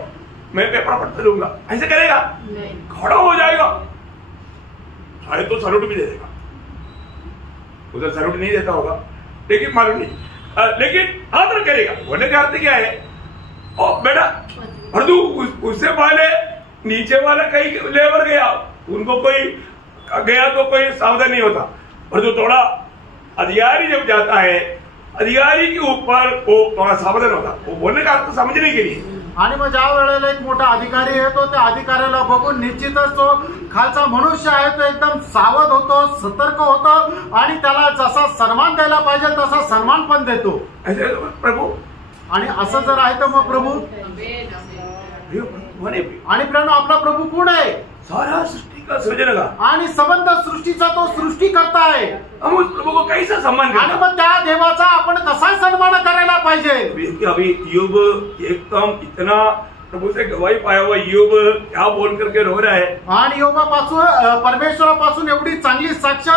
मैं पेपर पढ़ते दूंगा, ऐसे करेगा, खड़ा हो जाएगा, शायद तो सैल्यूट भी दे देगा, उधर सैल्यूट नहीं देता होगा, लेकिन मालूम नहीं, लेकिन आदर करेगा। बोलने का अर्थ क्या है, ओ बेटा भर दू, उससे पहले नीचे वाला कहीं लेबर गया, उनको कोई गया तो कोई सावधान नहीं होता, भर दू थोड़ा। अधिकारी जब जाता है, अधिकारी के ऊपर वो थोडा सावधान होता, वो बोलने का अर्थ समझने के लिए। आणि मग ज्या वेळेला एक मोठा अधिकारी येतो, त्या अधिकाऱ्याला बघून निश्चितच तो खालचा मनुष्य आहे तो एकदम सावध होतो, सतर्क होतो आणि त्याला जसा सन्मान द्यायला पाहिजे तसा सन्मान पण देतो। ऐसे प्रभु, आणि असं जर आहे तर मग प्रभू आणि प्रियानो आपला प्रभू कोण आहे? सारा सृष्टि का सृजनगा आणि संबंध सृष्टीचा तो सृष्टिकर्ता आहे। हम उस प्रभु को कैसा सम्मान करें? आणि मग त्या देवाचा आपण कसा सन्मान करायला पाहिजे? अभी यूब एकदम इतना प्रभु से गवाही पाया हुआ यूब क्या बोल करके रो रहा है। आणि योबापासून परमेश्वरापासून एवढी चांगली साक्ष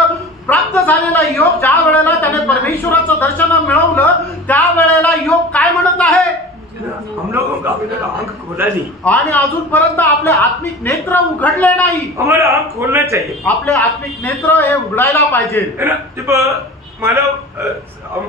प्राप्त झालेला योग ज्या वेळेला त्याने परमेश्वराचं दर्शन मिळवलं, त्या वेळेला योग काय म्हणत आहे? हम लोगों का अभी तक आंख खोला नहीं, आणि अजूनपर्यंत आपले आत्मिक नेत्र उघडले नाही। हमारे आंख खोलना चाहिए, आपले आत्मिक नेत्र हे उघडायला पाहिजे, है ना। जब मानव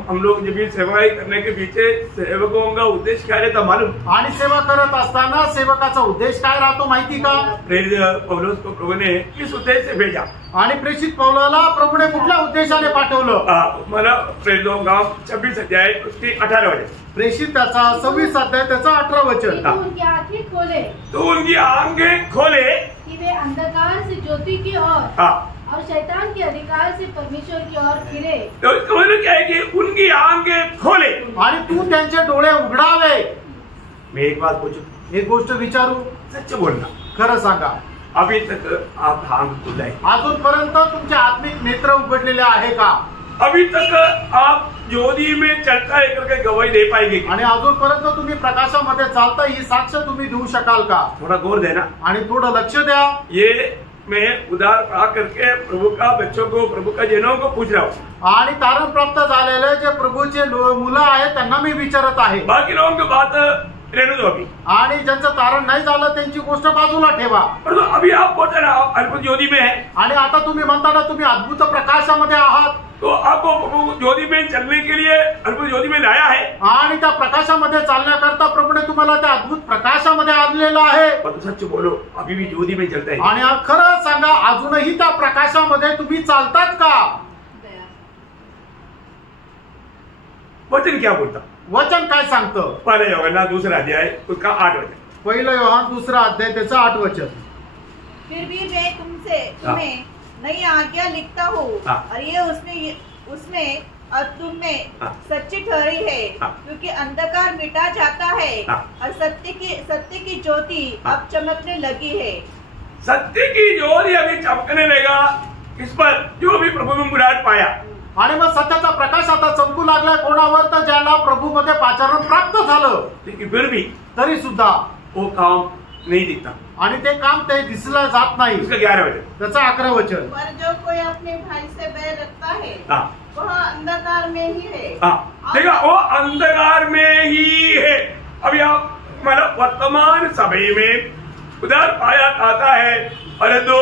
हम लोग जब सेवाएं करने के पीछे सेवकों का उद्देश्य क्या रहता मालूम? आणि सेवा करत असताना सेवकाचा उद्देश काय राहतो माहिती का? प्रेरित पौलुस को प्रभु ने किस उद्देश्य से भेजा? आणि प्रेषित पौलाला प्रभूने कुठल्या उद्देशाने पाठवलं? मला प्रेरितों का 26 अध्याय उसकी 18 वचन, प्रेषित त्याचा 26 अध्याय त्याचा 18 वचन। तो उनकी आंखें खोले, तो उनकी आंखें खोले कि वे अंधकार से ज्योति की ओर और शैतान के अधिकार से परमेश्वर की ओर फिरे। तो इसका मतलब क्या है कि उनकी आंखें खोले, आणि तू त्यांचे डोळे उघडावे। मैं एक बात पूछूं, एक गोष्ट विचारू, सच्च बोलना, खरं सांगा, अभी तक आप आंख खुला है? अजूनपर्यंत तुमचे आत्मिक नेत्र उघडलेले आहे का? अभी तक आप ज्योति में चलता है करके गवाही दे पाएंगे? आणि अजूनपर्यंत तुम्ही प्रकाशामध्ये चालता ही साक्ष तुम्ही देऊ शकाल का? थोड़ा गौर देना, आणि थोडं लक्ष द्या। ये मैं उधार पा करके प्रभु का बच्चों को, प्रभु का जनों को पूछ रहा हूँ, आणि तारण प्राप्त झालेले जे प्रभूचे मुलं आहेत त्यांना मी विचारत आहे। बाकी लोगों की बात रहने दो अभी, आणि ज्यांचं तारण नाही झालं त्यांची गोष्ट बाजूला ठेवा। तो अभी आप बोलते ना आप अद्भुत ज्योति में है, आणि आता तुम्ही म्हणता ना तुम्ही अद्भुत प्रकाशामध्ये आहात, तो आपको प्रभु ज्योति में चलने के लिए अद्भुत ज्योति में लाया है, आणि त्या प्रकाशामध्ये चालण्याकरता प्रभूने तुम्हाला त्या अद्भुत प्रकाशामध्ये आणलेलं आहे। पर तो सच बोलो, अभी भी ज्योति में चलता है? आणि खरं सांगा, अजूनही त्या प्रकाशामध्ये तुम्ही चालतात का? वचन क्या बोलता? वचन काय सांगतं? पहले यूहन्ना 2 अध्याय उसका 8 वचन, पहिलं योहान 2 अध्याय त्याचं 8 वचन। फिर भी मैं तुम्हें नई आज्ञा लिखता हूँ, और ये उसमें और तुम में सच्ची ठहरी है, क्योंकि अंधकार मिटा जाता है और सत्य की ज्योति अब चमकने लगी है। सत्य की ज्योति अभी चमकने लगा किस पर? जो भी प्रभु में मुराद पाया। आणि मग सत्याचा प्रकाश आता चमकू लागला कोणावर? तर ज्याला प्रभू मध्ये पाचारण प्राप्त झालं, लेकिन फिर भी तरी सुद्धा वो काम नहीं दिखता, आणि ते काम ते दिसलं जात नाही। उसका 11 वचन, त्याचा 11 वचन। पर जो कोई अपने भाई से बैर रखता है वह अंधकार में ही है। देखा, वो अंधकार में ही है। अभी आप मतलब वर्तमान समय में उधर पाया आता है, परंतु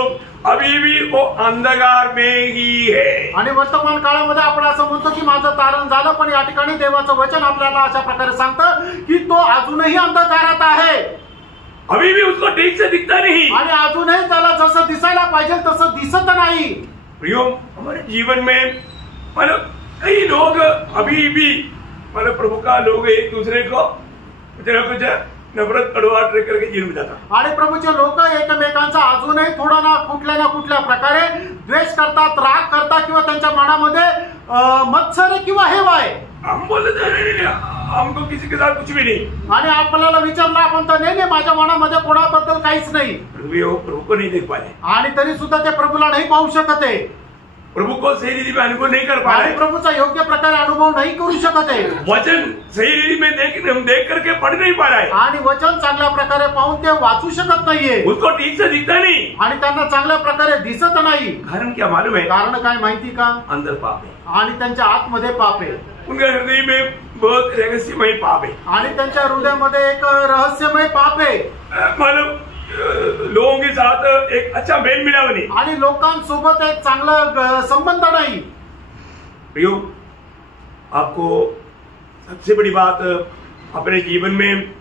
अभी भी वो अंधकार में ही है। आणि वर्तमान काळामध्ये आपण असं म्हणतो की माझं तारण झालं, पण या ठिकाणी देवाचं वचन आपल्याला अशा प्रकारे सांगतं की तो अजूनही अंधकारात आहे, अभी भी उसको ठीक से दिखता नहीं, आणि अजूनही त्याला जसं दिसायला पाहिजे तसं दिसत नाही। प्रियो, हमारे जीवन में मतलब कई लोग अभी भी मतलब प्रभु का लोग एक दूसरे को कुछ नफरत कड़वाहट करके जीवन जाता, आणि प्रभूचे लोक एकमेकांचा अजूनही थोडा ना कुठल्या प्रकारे द्वेष करतात, राग करतात, किंवा त्यांच्या मनामध्ये मत्सर किंवा हेवा आहे। हम बोलते नहीं, हमको किसी के साथ कुछ भी नहीं, आणि आपल्याला विचारलं आपण तर नाही माझ्या मनामध्ये कोणाबद्दल काहीच नाही, प्रभु को नहीं देख पाए, आणि तरी सुद्धा ते प्रभूला नाही पाहू शकत आहे। प्रभु को सही रीति में अनुभव नहीं कर पा रहे, आणि प्रभूचा योग्य प्रकारे अनुभव नाही करू शकत आहे, वचन सही रीति में देख करके पढ़ नहीं पा रहा है, आणि वचन चांगल्या प्रकारे पाहून ते वाचू शकत नाहीये, उसको ठीक से दिखता नहीं। आणि त्यांना चांगल्या प्रकारे दिसत नाही। कारण क्या मालूम है? कारण काय माहिती का? अंदर पाप है, आणि त्यांच्या आतमध्ये पाप आहे, उनके हृदय में बहुत रहस्यमय पाप है, आणि त्यांच्या हृदयामध्ये एक रहस्यमय पाप आहे। मालूम लोगों के साथ एक अच्छा मेल मिलाव नहीं, आणि लोकांसोबत एक चांगला संबंध नाही। प्रियो, आपको सबसे बड़ी बात अपने जीवन में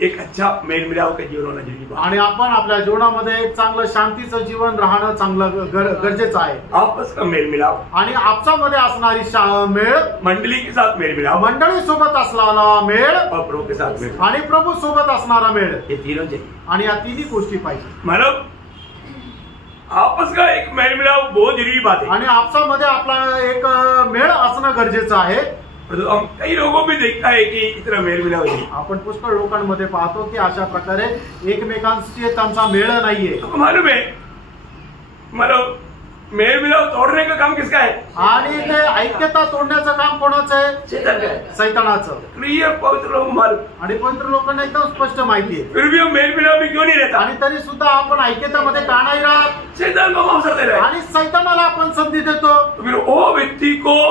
एक अच्छा मेल मिलाव का जीवन होना जरूरी बात, आणि आपण आपल्या जीवनामध्ये एक चांगलं शांतीचं जीवन राहणं चांगलं गरजेचं आहे। आपस का मेल मिलाव, आणि आपसामध्ये असणारी मेळ, मंडली के साथ मेल मिलाव, मंडळी सोबत असणारा मेळ, और प्रभु के साथ मेल, आणि प्रभू सोबत असणारा मेळ, ये तीनों चाहिए। आणि या तिन्ही गोष्टी पाहिजे। मतलब आपस का एक मेल मिलाव बहुत जरूरी बात है, आणि आपसामध्ये आपला एक मेळ असणं गरजेचं आहे। तो हम कई लोगों में देखता है कि इतना मेल मिलाव नहीं, आपण पुष्कळ लोकांमध्ये पाहतो की अशा प्रकारे एकमेकांशी त्यांचा मेळ नाहीये। आपको मालूम है, मतलब मेल मिलाव तोड़ने का काम किसका है? आणि ते ऐक्यता तोडण्याचं काम कोणाचं आहे? शैतान का है। सैतानाचं। क्लियर पवित्र लोग मालूम, आणि पवित्र लोकांना एकदम स्पष्ट माहिती आहे। फिर भी हम मेल मिलाव में क्यों नहीं रहता? आणि तरी सुद्धा आपण ऐक्यतामध्ये का नाही राहत? शैतान को अवसर दे रहा है, आणि सैतानाला आपण संधी देतो। फिर वो व्यक्ति को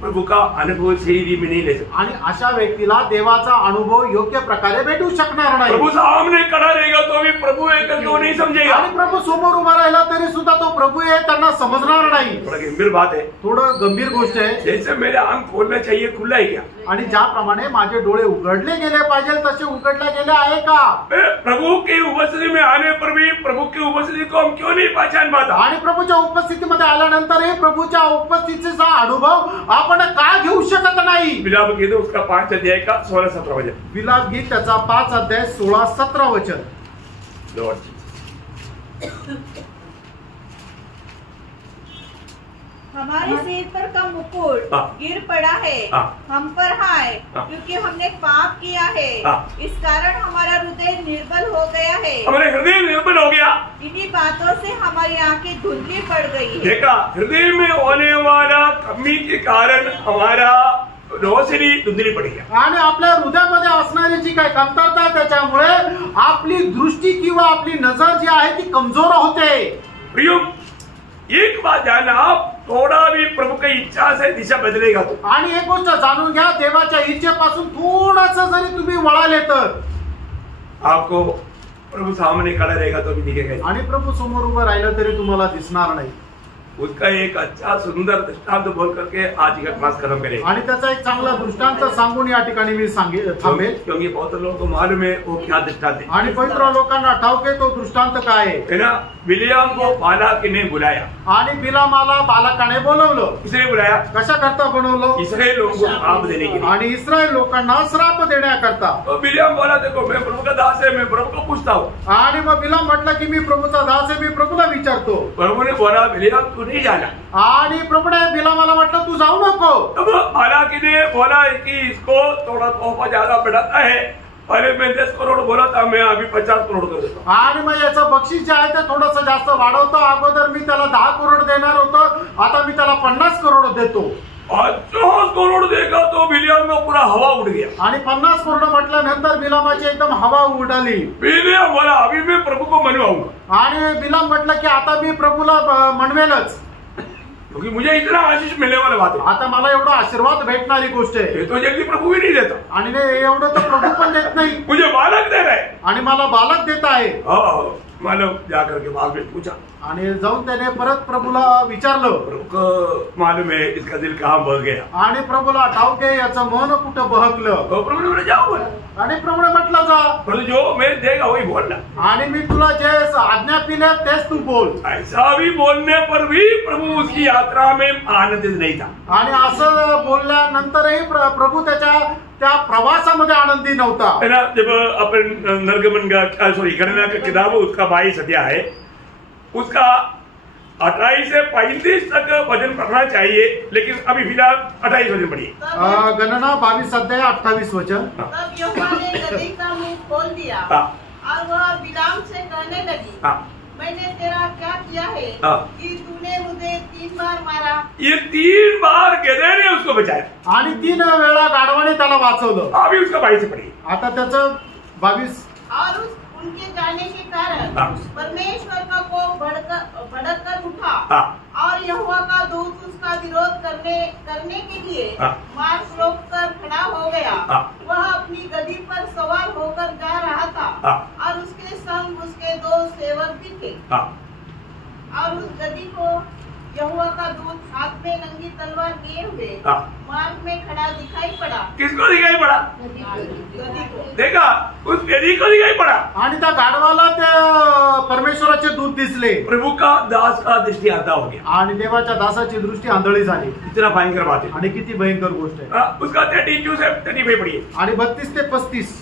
प्रभु का अनुभव सही में नहीं ले सकता, आणि अशा व्यक्तीला देवाचा अनुभव योग्य प्रकारे भेटू शकणार नाही। प्रभु सामने खड़ा रहेगा तो भी प्रभु है करके वो नहीं समझेगा। आणि प्रभू समोर उभा राहिला तरी सुद्धा तो प्रभू आहे त्यांना समजणार नाही। बड़ा गंभीर बात है, थोडं गंभीर गोष्ट आहे। जैसे मेरे आंख खोलना चाहिए, खुला है क्या? आणि ज्याप्रमाणे माझे डोळे उघडले गेले पाहिजे तसे उघडले गेले आहे का? प्रभु के उपस्थिति में आने पर भी प्रभु की उपस्थिति को हम क्यों नहीं पहचान पाता? आणि प्रभूच्या उपस्थितीमध्ये आल्यानंतरही प्रभूच्या उपस्थितीचा अनुभव आपण का घेऊ शकत नाही? विलाप गीत उसका 5 अध्याय का 16-17 वचन, विलाप गीत त्याचा 5 अध्याय 16-17 वचन। हमारे सिर पर का मुकुट गिर पड़ा है, हम पर है, क्योंकि हमने पाप किया है, इस कारण हमारा हृदय निर्बल हो गया है। हमारे हृदय निर्बल हो गया, इन्हीं बातों से हमारी आंखें धुंधली पड़ गई है। देखा, हृदय में होने वाला कमी के कारण हमारा रोशनी धुंधली पड़ी है, आणि आपल्या हृदयामध्ये असणारी जी काही कमतरता आहे त्याच्यामुळे आपली दृष्टी किंवा आपली नजर जी आहे ती कमजोर होते। प्रियो, एक बात जानना, आप थोड़ा भी प्रभु की इच्छा से दिशा बदलेगा तो, आणि एक गोष्ट जाणून घ्या, देवाच्या इच्छेपासून थोडंसं जरी तुम्ही वळाले तर आपको प्रभु सामने खड़ा रहेगा तो भी दिखेगा, आणि प्रभू समोर उभं राहिलं तरी तुम्हाला दिसणार नाही। उसका एक अच्छा सुंदर दृष्टांत बोल करके आज का क्लास खत्म करें, आणि त्याचा एक चांगला दृष्टांत सांगून या ठिकाणी मी थांबेल, क्योंकि बहुत लोगों को मालूम है वो क्या दृष्टांत है। आणि पवित्र लोकांना ठाऊक आहे तो दृष्टांत काय है ना? विलियम को बालाक ने बुलाया, आणि बिलामाला बालकाने बोलवलं। किसने बुलाया? कशा करता बोलवलं? इसराइल लोगों को श्राप देने के लिए, आणि इस्रायल लोकांना श्राप देण्याकरता। तो विलियम बोला, देखो मैं प्रभु का दास है, मैं प्रभु को पूछता हूँ। आणि मग बिलाम म्हटलं की मी प्रभूचा दास आहे, मी प्रभूला विचारतो। प्रभु ने बोला, विलियम तू नहीं जाना, आणि प्रभूने बिलामाला म्हटलं तू जाऊ नको। तब बालाक ने बोला कि इसको थोड़ा तोहफा ज्यादा बढ़ाता है, पहले मैं 10 करोड़ बोला था, मैं अभी 50 करोड़ कर देता हूं। आणि मग याचं बक्षीस जे आहे ते थोडंसं जास्त वाढवतो। अगोदर मी त्याला 10 करोड देणार होतो, आता मी त्याला 50 करोड देतो। 50 करोड़ देगा तो विलियम में पूरा हवा उड़ गया। आणि 50 करोड म्हटल्यानंतर बिलामाची एकदम हवा उडाली। विलियम बोला, अभी मैं प्रभु को मनवाऊंगा, आणि बिलाम म्हटलं की आता मी प्रभूला मनवेलच, क्योंकि मुझे इतना आशीष मिलने वाला बात है, आता मला एवढा आशीर्वाद भेटणारी गोष्ट आहे। ये तो जल्दी प्रभु भी नहीं देता, आणि एवढं तर प्रभू पण देत नाही, मुझे बालक दे रहा है। आणि मला बालक देत आहे। मालूम जाकर के बाद में पूछा, आणि जाऊन त्याने परत प्रभूला विचारलं। प्रभु को मालूम है इसका दिल कहाँ बह गया, आणि प्रभूला ठाऊक आहे याचं मन कुठं बहकलं। तो प्रभु ने बोला, जाओ बोला, आणि प्रभूने म्हटलं जा, प्रभु जो मैं देगा वही बोलना। आणि मी तुला जे आज्ञा पिल्या तेच तू बोल। ऐसा भी बोलने पर भी प्रभु उसकी यात्रा में आनंदित नहीं था, आणि असं बोलल्यानंतरही प्रभू त्या प्रवासामध्ये आनंदी नव्हता। है ना? जब अपन निर्गमन का गणना का किताब उसका 22 अध्याय है, उसका 28 से 35 तक वचन पढ़ना चाहिए, लेकिन अभी फिलहाल 28 वचन पढ़िए। गणना 22 अध्याय 28 वचन। तब यहोवा ने गदही का मुंह खोल दिया और वह बिलाम से कहने लगी, मैंने तेरा क्या किया है कि तूने मुझे 3 बार मारा? ये 3 बार गधे ने उसको बचाया आणि 3 वेळा गाढवाने त्याला वाचवलं. अभी उसका 22 पड़ी. आता त्याचं 22. और उनके जाने के कारण परमेश्वर का कोप भड़क कर उठा और यहोवा का दूत उसका विरोध करने के लिए मार्ग रोक कर खड़ा हो गया. वह अपनी गद्दी पर सवार होकर जा रहा था और उसके संग उसके 2 सेवक भी थे. और उस गद्दी को यहोवा का दूत हाथ में नंगी तलवार लिए हुए मार्ग में खड़ा दिखाई पड़ा. किसको दिखाई पड़ा? गद्दी को. देखा, उस गधी को दिखाई पड़ा. आणि त्या गाढवाला त्या परमेश्वराचे दूत दिसले. प्रभु का दास का दृष्टि अंधा हो गया. आणि देवाच्या दासाची दृष्टी आंधळी झाली. इतना भयंकर बात है. आणि किती भयंकर गोष्ट आहे. उसका 32 से 35 पड़ी है. आणि 32 ते 35.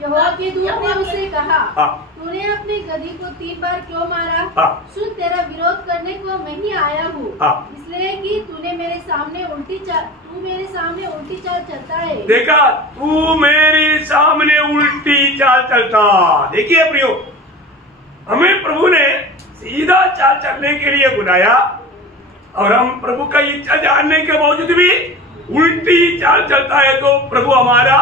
यहोवा के दूत ने उसे कहा, तूने अपनी गधी को 3 बार क्यों मारा? सुन, तेरा विरोध करने को मैं ही आया हूँ, इसलिए कि तू मेरे सामने उल्टी चाल चलता है. देखा, तू मेरे सामने उल्टी चाल चलता. देखिए प्रियो, हमें प्रभु ने सीधा चाल चलने के लिए बुलाया और हम प्रभु का इच्छा जानने के बावजूद भी उल्टी चाल चलता है तो प्रभु हमारा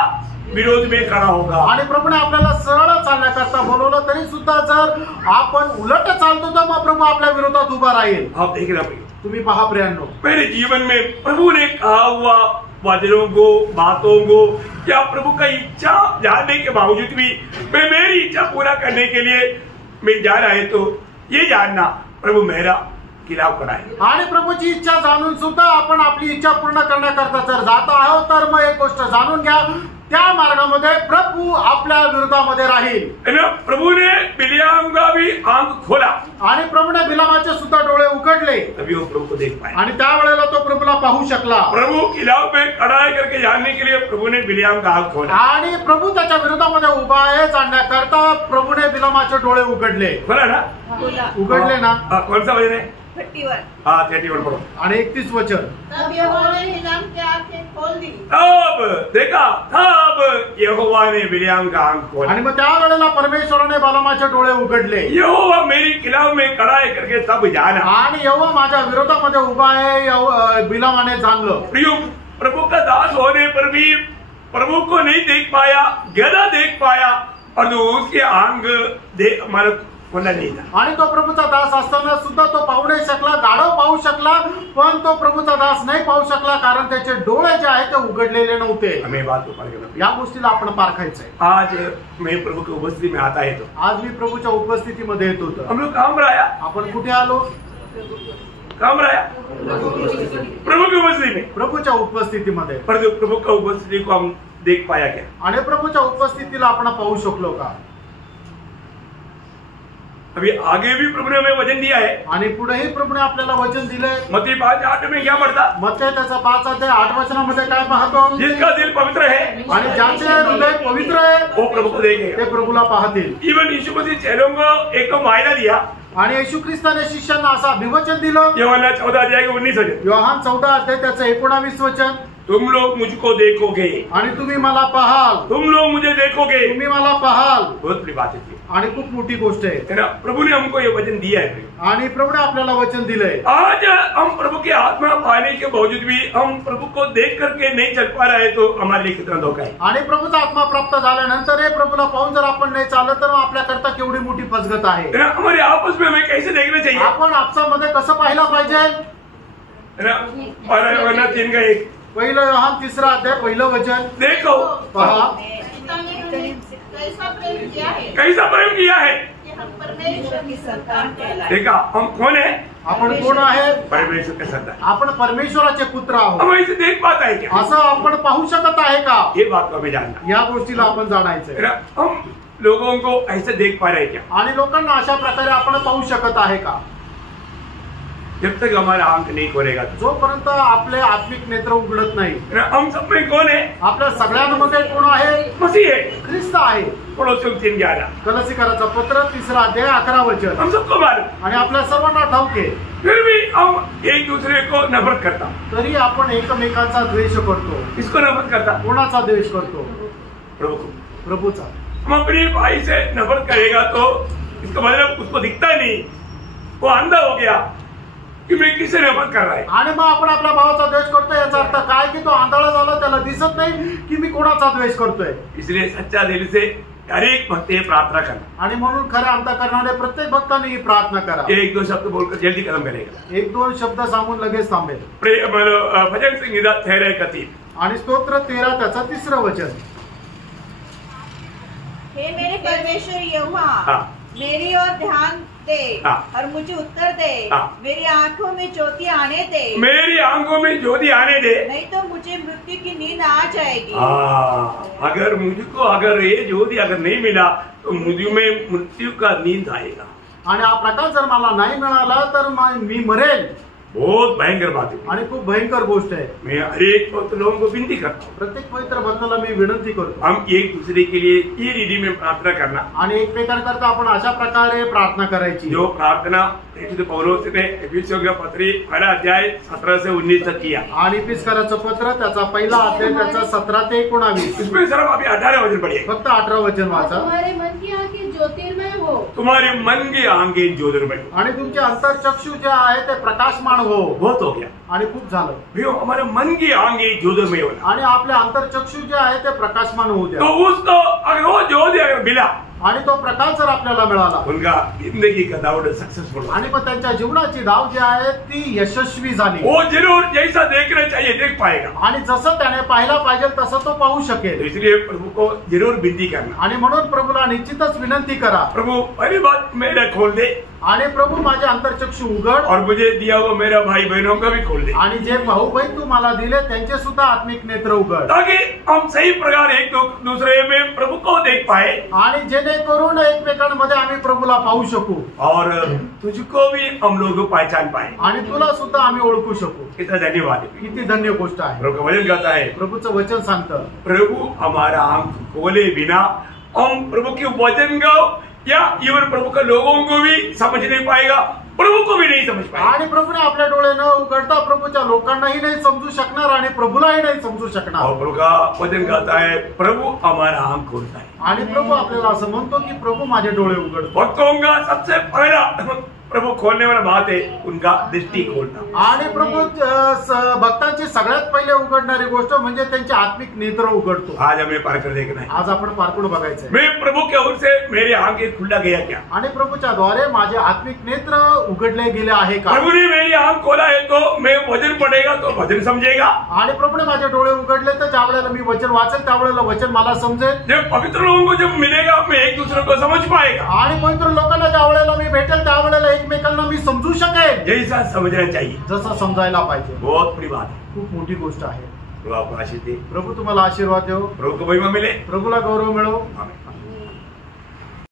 विरोध में खड़ा होगा. आणि प्रभूने आपल्याला सरळ चालण्याकरता बोलवलं तरी सुद्धा जर आपण उलट चालतो तर मग प्रभू आपल्या विरोधात उभा राहील. आप देख रहे हो, तुम्ही पहा प्रियांनो, मेरे जीवन में प्रभु ने कहा हुआ वचनों को, बातों को, क्या प्रभु का इच्छा जानने के बावजूद भी मैं मेरी इच्छा पूरा करने के लिए मैं जा रहा है तो ये जानना प्रभु मेरा खिलाफ करा है. आणि प्रभूची इच्छा जाणून सुद्धा आपण आपली इच्छा पूर्ण करण्याकरता जर जात आहोत तर मग एक गोष्ट जाणून घ्या, त्या मार्गामध्ये प्रभू आपल्या विरोधामध्ये राहील. प्रभु ने बिलियाम का भी आंख खोला आणि प्रभूने बिलामाचे सुद्धा डोळे उघडले. तभी वो प्रभु को देख पाया आणि त्यावेळेला तो प्रभूला पाहू शकला. प्रभु खिलाफ में खड़ा करके जानने के लिए प्रभु ने बिलियाम का आंख खोला आणि प्रभू त्याच्या विरोधामध्ये उभा आहे जाणण्याकरता प्रभूने बिलामाचे डोळे उघडले. बोला ना, उघडले ना. कौन सा वचन है? 31. 31 पढ़ो. आणि 31 वचन. तब यहोवा ने बिलाम की आंखें खोल दी. तब देखा, तब यहोवा ने बिलियाम का आंख खोला. आणि मग त्यावेळेला परमेश्वराने बिलामाचे डोळे उघडले. यहोवा मेरी खिलाफ में खड़ा है करके तब जाना. आणि यहोवा माझ्या विरोधामध्ये उभा आहे बिलामाने जाणलं. प्रियो, प्रभु का दास होने पर भी प्रभु को नहीं देख पाया, गधा देख पाया और उसके आंग हमारा खोला नहीं था. आणि तो प्रभूचा दास असताना सुद्धा तो पाहू नाही शकला, गाढव पाहू शकला, पण तो प्रभूचा दास नाही पाहू शकला कारण त्याचे डोळे जे आहेत ते उघडलेले नव्हते. हमें बात को पार या गोष्टीला आपण पारखायचंय. आज मैं प्रभु की उपस्थिति में आता है तो आज मी प्रभूच्या उपस्थितीमध्ये येत होतो. हम लोग काम रहा. आपण कुठे आलो? काम रहा प्रभु की उपस्थिति में, प्रभूच्या उपस्थितीमध्ये. पर प्रभु का उपस्थिति को हम देख पाया क्या? आणि प्रभूच्या उपस्थितीला आपण पाहू शकलो का? अभी आगे भी प्रभु ने हमें वचन दिया है. आणि पुढेही प्रभूने आपल्याला वचन दिलंय. मत्ती 5:8 में क्या पढ़ता? मत्ती त्याचा 5:8 वचनामध्ये काय पाहतो? जिसका दिल पवित्र है आणि ज्याचे हृदय पवित्र आहे वो प्रभु को देखेगा. ते प्रभूला पाहतील. इवन यीशु मसीह चेलों को एक वायदा दिया. आणि येशू ख्रिस्ताने शिष्यांना असं अभिवचन दिलं. यूहन्ना 14:19 वचन. योहान 14 अध्याय त्याचं 19 वचन. तुम लोग मुझको देखोगे आणि तुम्ही मला पाहाल. तुम लोग मुझे देखोगे. तुम्ही मला पाहाल. बहुत बड़ी बात है. आणि खूप मोठी गोष्ट आहे. प्रभु ने हमको ये वचन दिया है. आणि प्रभूने आपल्याला वचन दिलंय. आज हम प्रभु की आत्मा पाने के बावजूद भी हम प्रभु को देख करके नहीं चल पा रहे तो हमारे लिए कितना धोखा है. आणि प्रभूचा आत्मा प्राप्त झाल्यानंतर हे प्रभूला पाहून जर आपण नाही चालत तर आपल्याकरता केवढी मोठी फसगत आहे. हमारे आपस में हमें कैसे देखना चाहिए? आपण आपसामध्ये कसं पाहिलं पाहिजे? 3 का 1. पहिलं योहान 3 अध्याय 1 वचन. देखो, पहा पिता ने हमें कैसा प्रेम किया है कैसा प्रेम किया है कि हम परमेश्वर की संतान कहलाए. देखा, हम कौन है? आपण कोण आहे? परमेश्वर के संतान. आपण परमेश्वराचे पुत्र आहोत. हम ऐसे देख पाता है क्या? असं आपण पाहू शकत आहे का? ये बात को हमें जानना. या गोष्टीला आपण जाणायचंय. हम लोगों को ऐसे देख पा रहे हैं क्या? आणि लोकांना अशा प्रकारे आपण पाहू शकत आहे का? जब तक हमारा आंख नहीं खोलेगा जोपर्यंत आपले आत्मिक नेत्र उघडत नाही. हम सब में कौन है? आपल्या सगळ्यांमध्ये कोण आहे? मसीह है. ख्रिस्त आहे. पड़ोसियों 3:11. कलसीकराचं पत्र 3 अध्याय 11 वचन. हम सबको मालूम. आणि आपल्या सर्वांना ठाऊक आहे. फिर भी हम एक दूसरे को नफरत करता. तरी आपण एकमेकांचा द्वेष करतो. किसको नफरत करता? कोणाचा द्वेष करतो? प्रभु को. प्रभूचा. हम अपने भाई से नफरत करेगा तो इसका मतलब उसको दिखता नहीं वो अंधा हो गया कि मैं किसी ने मत कर रहा है। आणि मग आपण आपल्या भावाचा द्वेष करतोय, याचा अर्थ काय की तो आंधळा झाला, त्याला दिसत नाही की मी कोणाचा द्वेष करतोय। इसलिए सच्चा दिल से हर एक भक्त ये प्रार्थना करना, आणि म्हणून खऱ्या अंतःकरणाने प्रत्येक भक्ताने ही प्रार्थना करा। एक दो शब्द बोलकर जल्दी कदम करेगा। एक दोन शब्द सांगून लगेच थांबेल। भजन संगीता 13:31 आणि स्तोत्र 13 त्याचा 3रं वचन। हे मेरे परमेश्वर यहोवा, हाँ। मेरी ओर ध्यान दे हाँ। और मुझे उत्तर दे। हाँ। मेरी आंखों में ज्योति आने दे, मेरी आंखों में ज्योति आने दे, नहीं तो मुझे मृत्यु की नींद आ जाएगी। अगर मुझको अगर ये ज्योति अगर नहीं मिला तो मुझ में मृत्यु का नींद आएगा। आणि हा प्रकाश जर मला नाही मिळाला तर मी मरेल। बहुत भयंकर बात है आणि खूप भयंकर गोष्ट आहे। मैं हर एक लोगों को विनती करता हूँ, प्रत्येक पवित्र भक्ताला मी विनंती करतो, हम एक दूसरे के लिए ये रीति में प्रार्थना करना। आणि एकमेकांकरता आपण अशा प्रकारे प्रार्थना करायची। जो प्रार्थना पौलोस ने एफिसियों के पत्री 1 अध्याय 17 से 19 तक किया, आणि एफिसकराचं पत्र त्याचा 1 अध्याय त्याचा 17 ते 19। इसमें सिर्फ अभी 18 वचन पढ़िए। फक्त 18 वचन वाचा। तुम्हारे मन की आंखें ज्योतिर्मय हो, तुम्हारे मन की आंखें ज्योतिर्मय हो। आणि तुमचे अंतरचक्षु जे आहे ते प्रकाशमान हो। बहुत हो गया आणि खूप झालं भैया, हमारे मन की आंखें ज्योतिर्मय होना। आणि आपले अंतरचक्षु जे आहे ते प्रकाशमान होऊ द्या। तो उसको अगर वो ज्योति अगर मिला, आणि तो प्रकाश जर आपल्याला मिळाला, उनका जिंदगी का दावड़ सक्सेसफुल, आणि मग त्यांच्या जीवनाची धाव जी आहे ती यशस्वी झाली। वो जरूर जैसा देखना चाहिए देख पाएगा। आणि जसं त्याने पाहायला पाहिजे तसं तो पाहू शकेल। तो इसलिए प्रभु को जरूर विनती करना, आणि म्हणून प्रभूला निश्चितच विनंती करा, प्रभु पहली बात मेरा खोल दे, आणि प्रभू माझे अंतरचक्षु उघड, और मुझे दिया हुआ मेरा भाई बहनों का भी खोल दे, आणि जे भाऊ बहीण तू मला दिले त्यांचे सुद्धा आत्मिक नेत्र उघड, ताकि हम सही प्रकार एक दूसरे में प्रभु को देख पाए, आणि जेणेकरून एकमेकांमध्ये आम्ही प्रभूला पाहू शकू, और तुझको भी हम लोग पहचान पाए, आणि तुला सुद्धा आम्ही ओळखू शकू। कितना धन्यवाद है। किती धन्य गोष्ट आहे। प्रभु का वचन कहता है, प्रभूचं वचन सांगतं, प्रभु हमारा आंख खोले बिना हम प्रभु के वचन को या इवन प्रभु के लोगों को भी समझ नहीं पाएगा, प्रभु को भी नहीं समझ पाएगा। आणि प्रभूने आपल्या डोळे न उघडता प्रभूच्या लोकांनाही नाही समजू शकणार, आणि प्रभूलाही नाही समजू शकणार। और प्रभु का वचन कहता है, प्रभु हमारा आंख खोलता है। आणि प्रभू आपल्याला असं म्हणतो की प्रभू माझे डोळे उघडतो। भक्तों का सबसे पहला प्रभु खोलने वाला बात है उनका दृष्टि खोलना। आणि प्रभू भक्तांची सगळ्यात पहिले उघडणारी गोष्ट म्हणजे त्यांचे आत्मिक नेत्र उघडतो। आज हमें पारकर देखना है, आज आपण पारखून बघायचंय, मैं प्रभु के ओर से मेरी आंखें खुला गया क्या, आणि प्रभूच्या द्वारे माझे आत्मिक नेत्र उघडले गेले आहे का। प्रभु ने मेरी आंख खोला है तो मैं वचन पढ़ेगा तो वचन समझेगा, आणि प्रभूने माझे डोळे उघडले तर ज्या वेळेला मी वचन वाचेल त्यावेळेला वचन मला समजेल। जब पवित्र लोगों को जब मिलेगा मैं एक दूसरे को समझ पाएगा, आणि पवित्र लोकांना ज्या वेळेला मी भेटेल त्यावेळेला एकमेकांना मी समजू शकेल, जैसा समझना चाहिए। जसं समजायला पाहिजे। बहुत बड़ी बात है। खूप मोठी गोष्ट आहे। प्रभु आपको आशीष दे, प्रभू तुम्हाला आशीर्वाद देव, प्रभु को महिमा मिले। प्रभूला गौरव मिळो। आमीन।